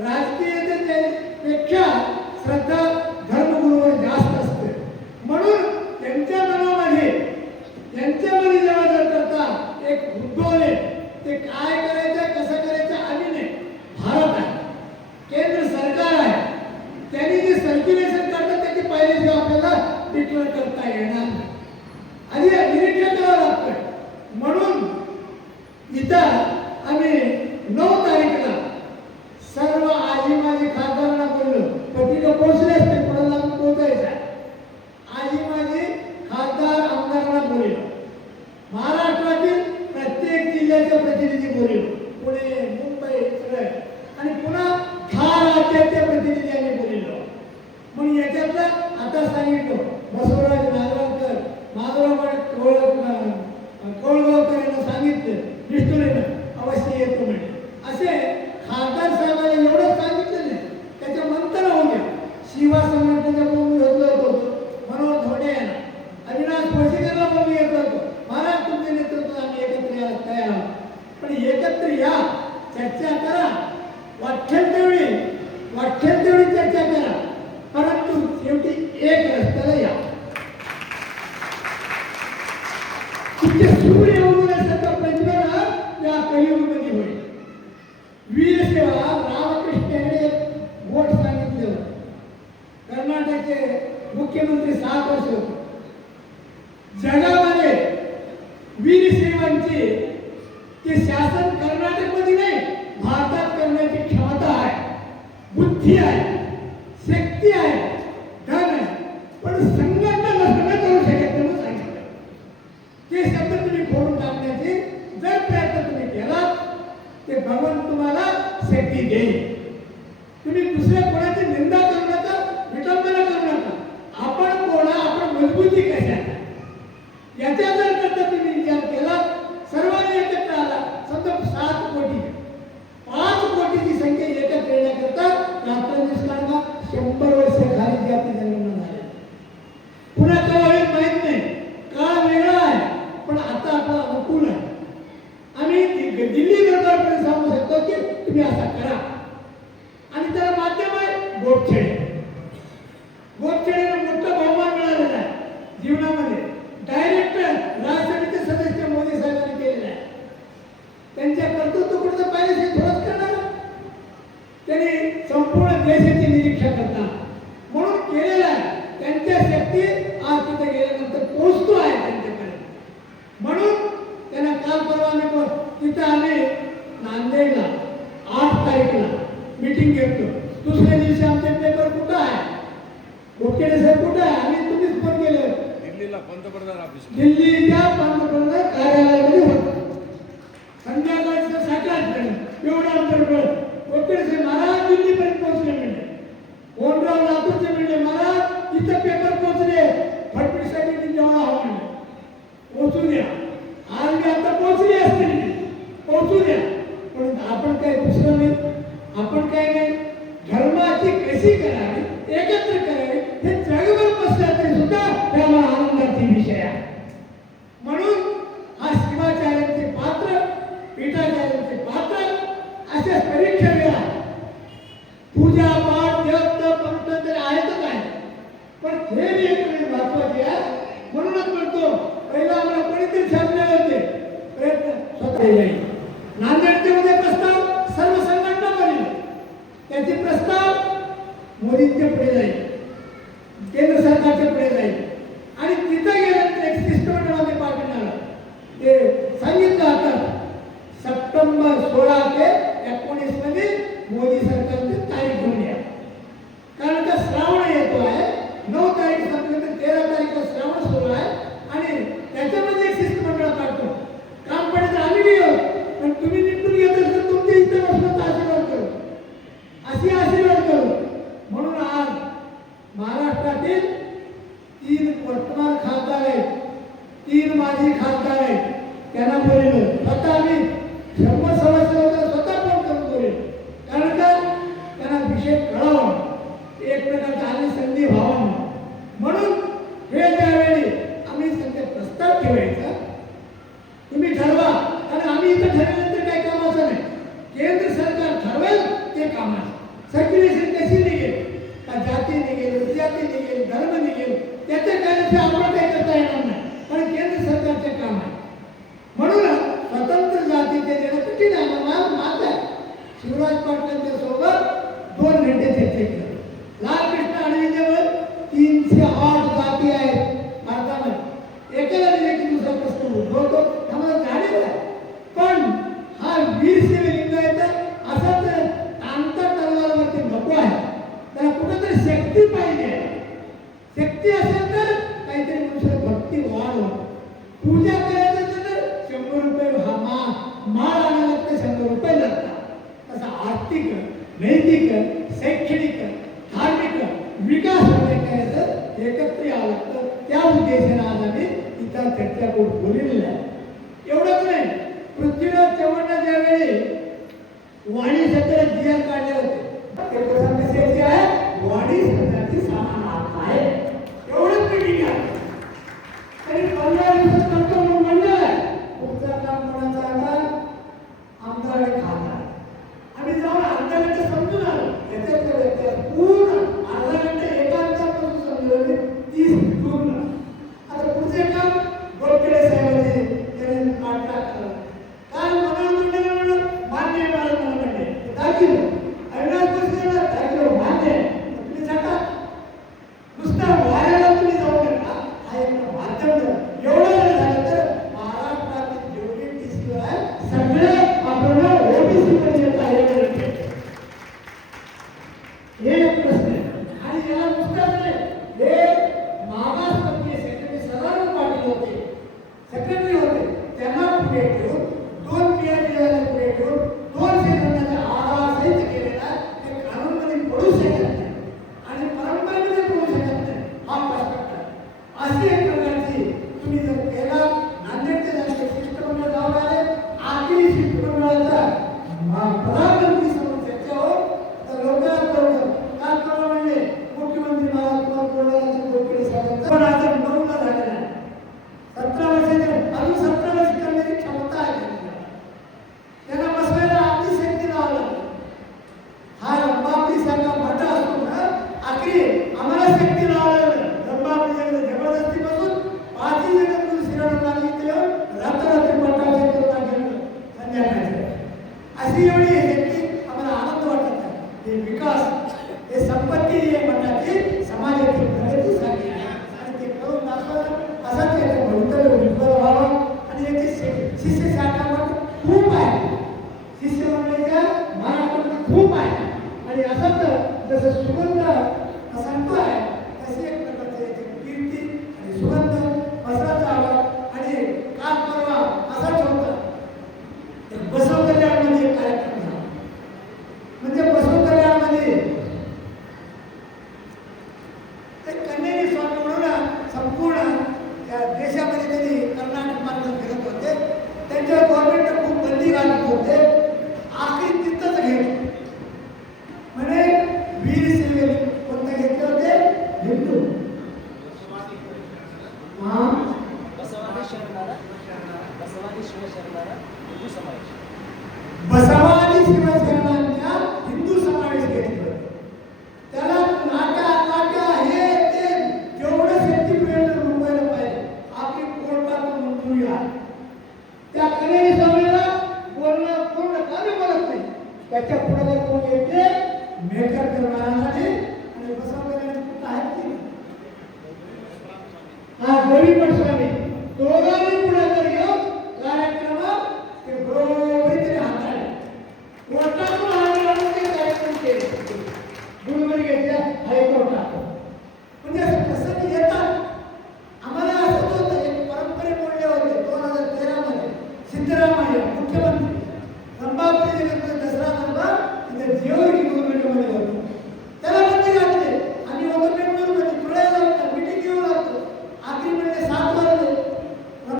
राजकीयतेपेक्षा श्रद्धा धर्मगुरूवर जास्त असते. म्हणून त्यांच्या मनामध्ये जेव्हा जर करता एक उद्भवले ते काय करायचं कसं करायचं आम्ही नाही, भारत आहे, केंद्र सरकार आहे, त्यांनी जे सर्क्युलेशन करतात त्याची पायरी आपल्याला डिक्लेअर करता येणार नाही, आधी निरीक्षण करावं लागतं. म्हणून इथं आम्ही 9 तारीखला सर्व आजी माझी खासदारांना बोललो, पण तिथं पोहोचले असते कोणाला पोहोचायचं आहे. आजी माझी खासदार आमदारांना बोललो, महाराष्ट्रातील प्रत्येक जिल्ह्याचे प्रतिनिधी बोललो, पुणे मुंबई सगळं, आणि पुन्हा 10 राज्याचे प्रतिनिधी आम्ही बोललो. म्हणून याच्यातलं आता सांगितलं बसवराज नागरकर, माधवराव कोळगावकर यांना सांगितलं निष्ठुरेनं अवश्य येतो म्हणजे. असे खासदार साहेबांना एवढं सांगितलं नाही, त्याच्या मंत्र होऊ द्या. शिवा संघटनेच्या बोलून घेतलं होतं मनोहर धोंडे यांना, अविनाश भोसीकरला बोलून घेतलं होतं. महाराज तुमच्या नेतृत्वात आम्ही एकत्र यायला तयार आहोत, पण एकत्र या, चर्चा करा, वाटेल तेवढी चर्चा करा, परंतु शेवटी एक रस्त्याला या. तुमचे सूर्य उगवण्यासारखा प्रज्वल या कलियुगमध्ये होईल. वीरसेवा रामकृष्ण यांनी मोठ सांगितले होते. कर्नाटकचे मुख्यमंत्री 7 वर्ष होते. जगामध्ये वीरसेवांची ते शासन कर्नाटकमध्ये नाही भारतात करण्याची क्षमता आहे, बुद्धी आहे, शक्ती आहे, धन आहे, पण संघटना नसताना करू शकत म्हणून सांगितलं. ते शब्द तुम्ही खोडून टाकण्याचे जर प्रयत्न तुम्ही केला ते भगवान तुम्हाला शक्ती देईल. तुम्ही दुसऱ्या कोणाची निंदा करू नका, विटंबना करू नका. आपण कोणा, आपण मजबूती कशा याच्या जर करता तुम्ही विचार केला, सर्वांनी एकत्र आला, समजा 7 कोटी 5 कोटीची संख्या एकत्र येण्याकरता राष्ट्रनिष्काळाला 100 वर्ष खाली जाती जन्म झाले. पुन्हा केव्हा होईल माहित नाही, काळ वेगळा आहे, पण आता आपला अनुकूल आहे. आम्ही दिल्ली दरबारपर्यंत सांगू शकतो की तुम्ही असा करा. आणि त्याला माध्यम आहे गोपछेडे. गोपछेडेला मोठा बहुमान मिळालेला आहे जीवनामध्ये. डायरेक्ट राज्यसभेचे सदस्य मोदी साहेबांनी केलेला आहे. त्यांच्या कर्तृत्व कुठं पाहिजे हे थोडंच करणार, त्यांनी संपूर्ण देशाची निरीक्षा करतात म्हणून केलेला आहे. त्यांच्या शक्ती आज तिथे गेल्यानंतर पोहोचतो आहे त्यांच्याकडे. म्हणून त्यांना काल परवा तिथे आम्ही नांदेडला 8 तारीखला मीटिंग घेतो. दुसऱ्या दिवशी आमचे पेपर कुठं आहे, गोपछेडे साहेब कुठं आहे, आम्ही तुम्हीच फोन केले. दिल्लीच्या पंतप्रधान कार्यालयामध्ये होतं. संध्याकाळचं 7:30 एवढं अंतर पडलं. गोपछेडे साहेब महाराज दिल्लीपर्यंत पोहोचले म्हणले. कोणराव लातूरचे म्हणले महाराज इथं पेपर पोहोचले, फडणवीससाठी जेव्हा हवं म्हणले पोहोचू द्या. आज मी आता पोहोचली असते, पोहोचू द्या. पण आपण काय दुसरं नाही, आपण काय नाही, धर्म पण हे मी एक महत्वाचे आहे. म्हणूनच म्हणतो पहिला आम्हाला कोणीतरी साधले होते प्रयत्न स्वतः येईल. नांदेडचे उद्या प्रस्ताव सर्व संघटना बनेल. त्याचे प्रस्ताव मोदींच्या पुढे जाईल, केंद्र सरकारच्या पुढे जाईल आणि तिथं गेल्यानंतर एक शिष्टमंडळामध्ये पाठवणार. ते सांगितलं आता सप्टेंबर 16 ते 19 मध्ये मोदी सरकारची तारीख घेऊन या. कारण का श्रावण येतो आहे. 9 तारीख संपली तर 13 तारीखला श्रावण सुरू आहे आणि त्याच्यामध्ये एक शिष्टमंडळ काढतो. काम पडलं आम्ही नाही आहोत, पण तुम्ही निपटून घेत असेल तुमच्या इथे बसलं तर आशीर्वाद करू, अशी आशीर्वाद करू. म्हणून आज महाराष्ट्रातील 3 वर्तमान खासदार आहेत, 3 माजी खासदार आहेत. त्यांना बोललो स्वतः आम्ही 100 सदस्य होता स्वतः फोन करून बोलेल. कारण का त्यांना विषय कळावा, एक प्रकारची आली संधी व्हावा. म्हणून हे त्यावेळी आम्ही सध्या प्रस्ताव ठेवायचा. तुम्ही ठरवा. कारण आम्ही इथं ठरवल्यानंतर काही कामाचं नाही. केंद्र सरकार ठरवेल ते कामाचं. सर्क्युलेशन कशी निघेल, का जाती निघेल, विजाती निघेल, धर्म निघेल, त्याच्या कार्याचे आम्हाला काही करता येणार नाही. कारण केंद्र सरकारचे काम आहे. म्हणून स्वतंत्र जातीचे देणं कठीण आहे. माझं आहे शिवराज पाटलांच्या सोबत 2 घंटे चर्चा केली. लालकृष्ण अडविजेवर 308 जाती आहेत भारतामध्ये. एकाला दिले की दुसरा प्रश्न उद्भवतो. आम्हाला जाणीव आहे. पण हा वीरशैव लिंगायत असाच तांता तलवारवरती नको आहे. त्याला कुठेतरी शक्ती पाहिजे. शक्ती असेल तर काहीतरी दुसरं भक्ती वाढ होतो. पूजा करायचं तर 100 रुपये माळ आणायला तर 100 रुपये लागतात. तसा आर्थिक, नैतिक, शैक्षणिक, धार्मिक विकास होणे करायचं एकत्र यावं लागतं. त्या उद्देशाने आज आम्ही इथं चर्चा करून बोललेलं आहे. एवढंच नाही, पृथ्वीराज चव्हाण ज्यावेळी वाणी सत्रात जी.आर. काढले होते ते प्रसंग कशाचे आहे, वाणी सत्राची सामान आहे. एवढंच मीटिंग आहे. तरी 15 दिवसात करतो म्हणून म्हणलं आहे. पुढचं काम कोणाचं आहे, आमदार आणि खासदार. आम्ही जाऊन अर्धा घंटा समजून आलो. त्याच्यात पूर्ण अर्धा घंटा एकांतापासून समजवले 30 पूर्ण. आता पुढचे काम गोडकेडे साहेबांचे त्यांनी पाठलाग केला. काल मंगळमंडळ म्हणून मान्य आहे. मला मंगळमंडळ दाखिल अविनाश बसलेला दाखिल मान्य आहे. तुम्ही जाता नुसता वाऱ्याला तुम्ही जाऊ नका. हा एक माध्यम एवढं जर झालं तर महाराष्ट्रातील जेवढे टीसी आहे सगळे आपण ओबीसी मध्ये हे एक प्रश्न आहे. आणि याला नुसताच नाही, हे मागासवर्गीय सेक्रेटरी सदानंद पाटील होते, सेक्रेटरी होते. त्यांना पुढे ठेवून 2 पीएचडीला पुढे ठेवून 200 जणांचा आढावा सहित केलेला ते कानूनमध्ये पडू शकत नाही आणि परंपरेमध्ये पडू शकत नाही. हा प्रश्न अशी एक प्रकारची तुम्ही जर केला. नांदेडचे जास्त शिष्टमंडळ जाऊन आले. आखरी शिष्टमंडळाचा प्रधानमंत्री समोर चर्चा हो तर लवकरात लवकर काल परवा म्हणले मुख्यमंत्री महाराष्ट्र बोलण्याचे गोडकेडे साहेब पण आज 9ला झालेला आहे. 17 वर्षाचे अजून 17 वर्ष करण्याची क्षमता आहे त्यांना बसवायला आपली शक्ती लावावी लागते. हा रंबापलीसारखा मठ असतो ना, आखरी आम्हाला शक्ती लावावी लागेल. रंबापलीच्याकडे जबरदस्ती बसून 5 जणांकडून शिराडून आली तेव्हा रात्री मठाचे करून गेलं संध्याकाळचे. अशी एवढी शक्ती आम्हाला आनंद वाटत आहे. हे विकास, हे संपत्ती ही मठाची समाजाची प्रगतीसाठी आहे आणि ते करून दाखवलं असं त्याचं भवितव्य उज्ज्वल व्हावं. आणि याची शिष्य शाखा खूप आहे. शिष्य मंडळीच्या महाराष्ट्रामध्ये खूप आहे. आणि असंच जसं सुगंध सांगतो आहे तशी एक प्रकारची याची कीर्ती आणि सुगंध पसरत जावं. आणि काल परवा असाच होता बसव कल्याणमध्ये एक कार्यक्रम झाला. म्हणजे बसव कल्याणमध्ये एक कन्हेरी स्वामी म्हणून संपूर्ण देशामध्ये त्यांनी कर्नाटक मार्ग फिरत होते. त्यांच्यावर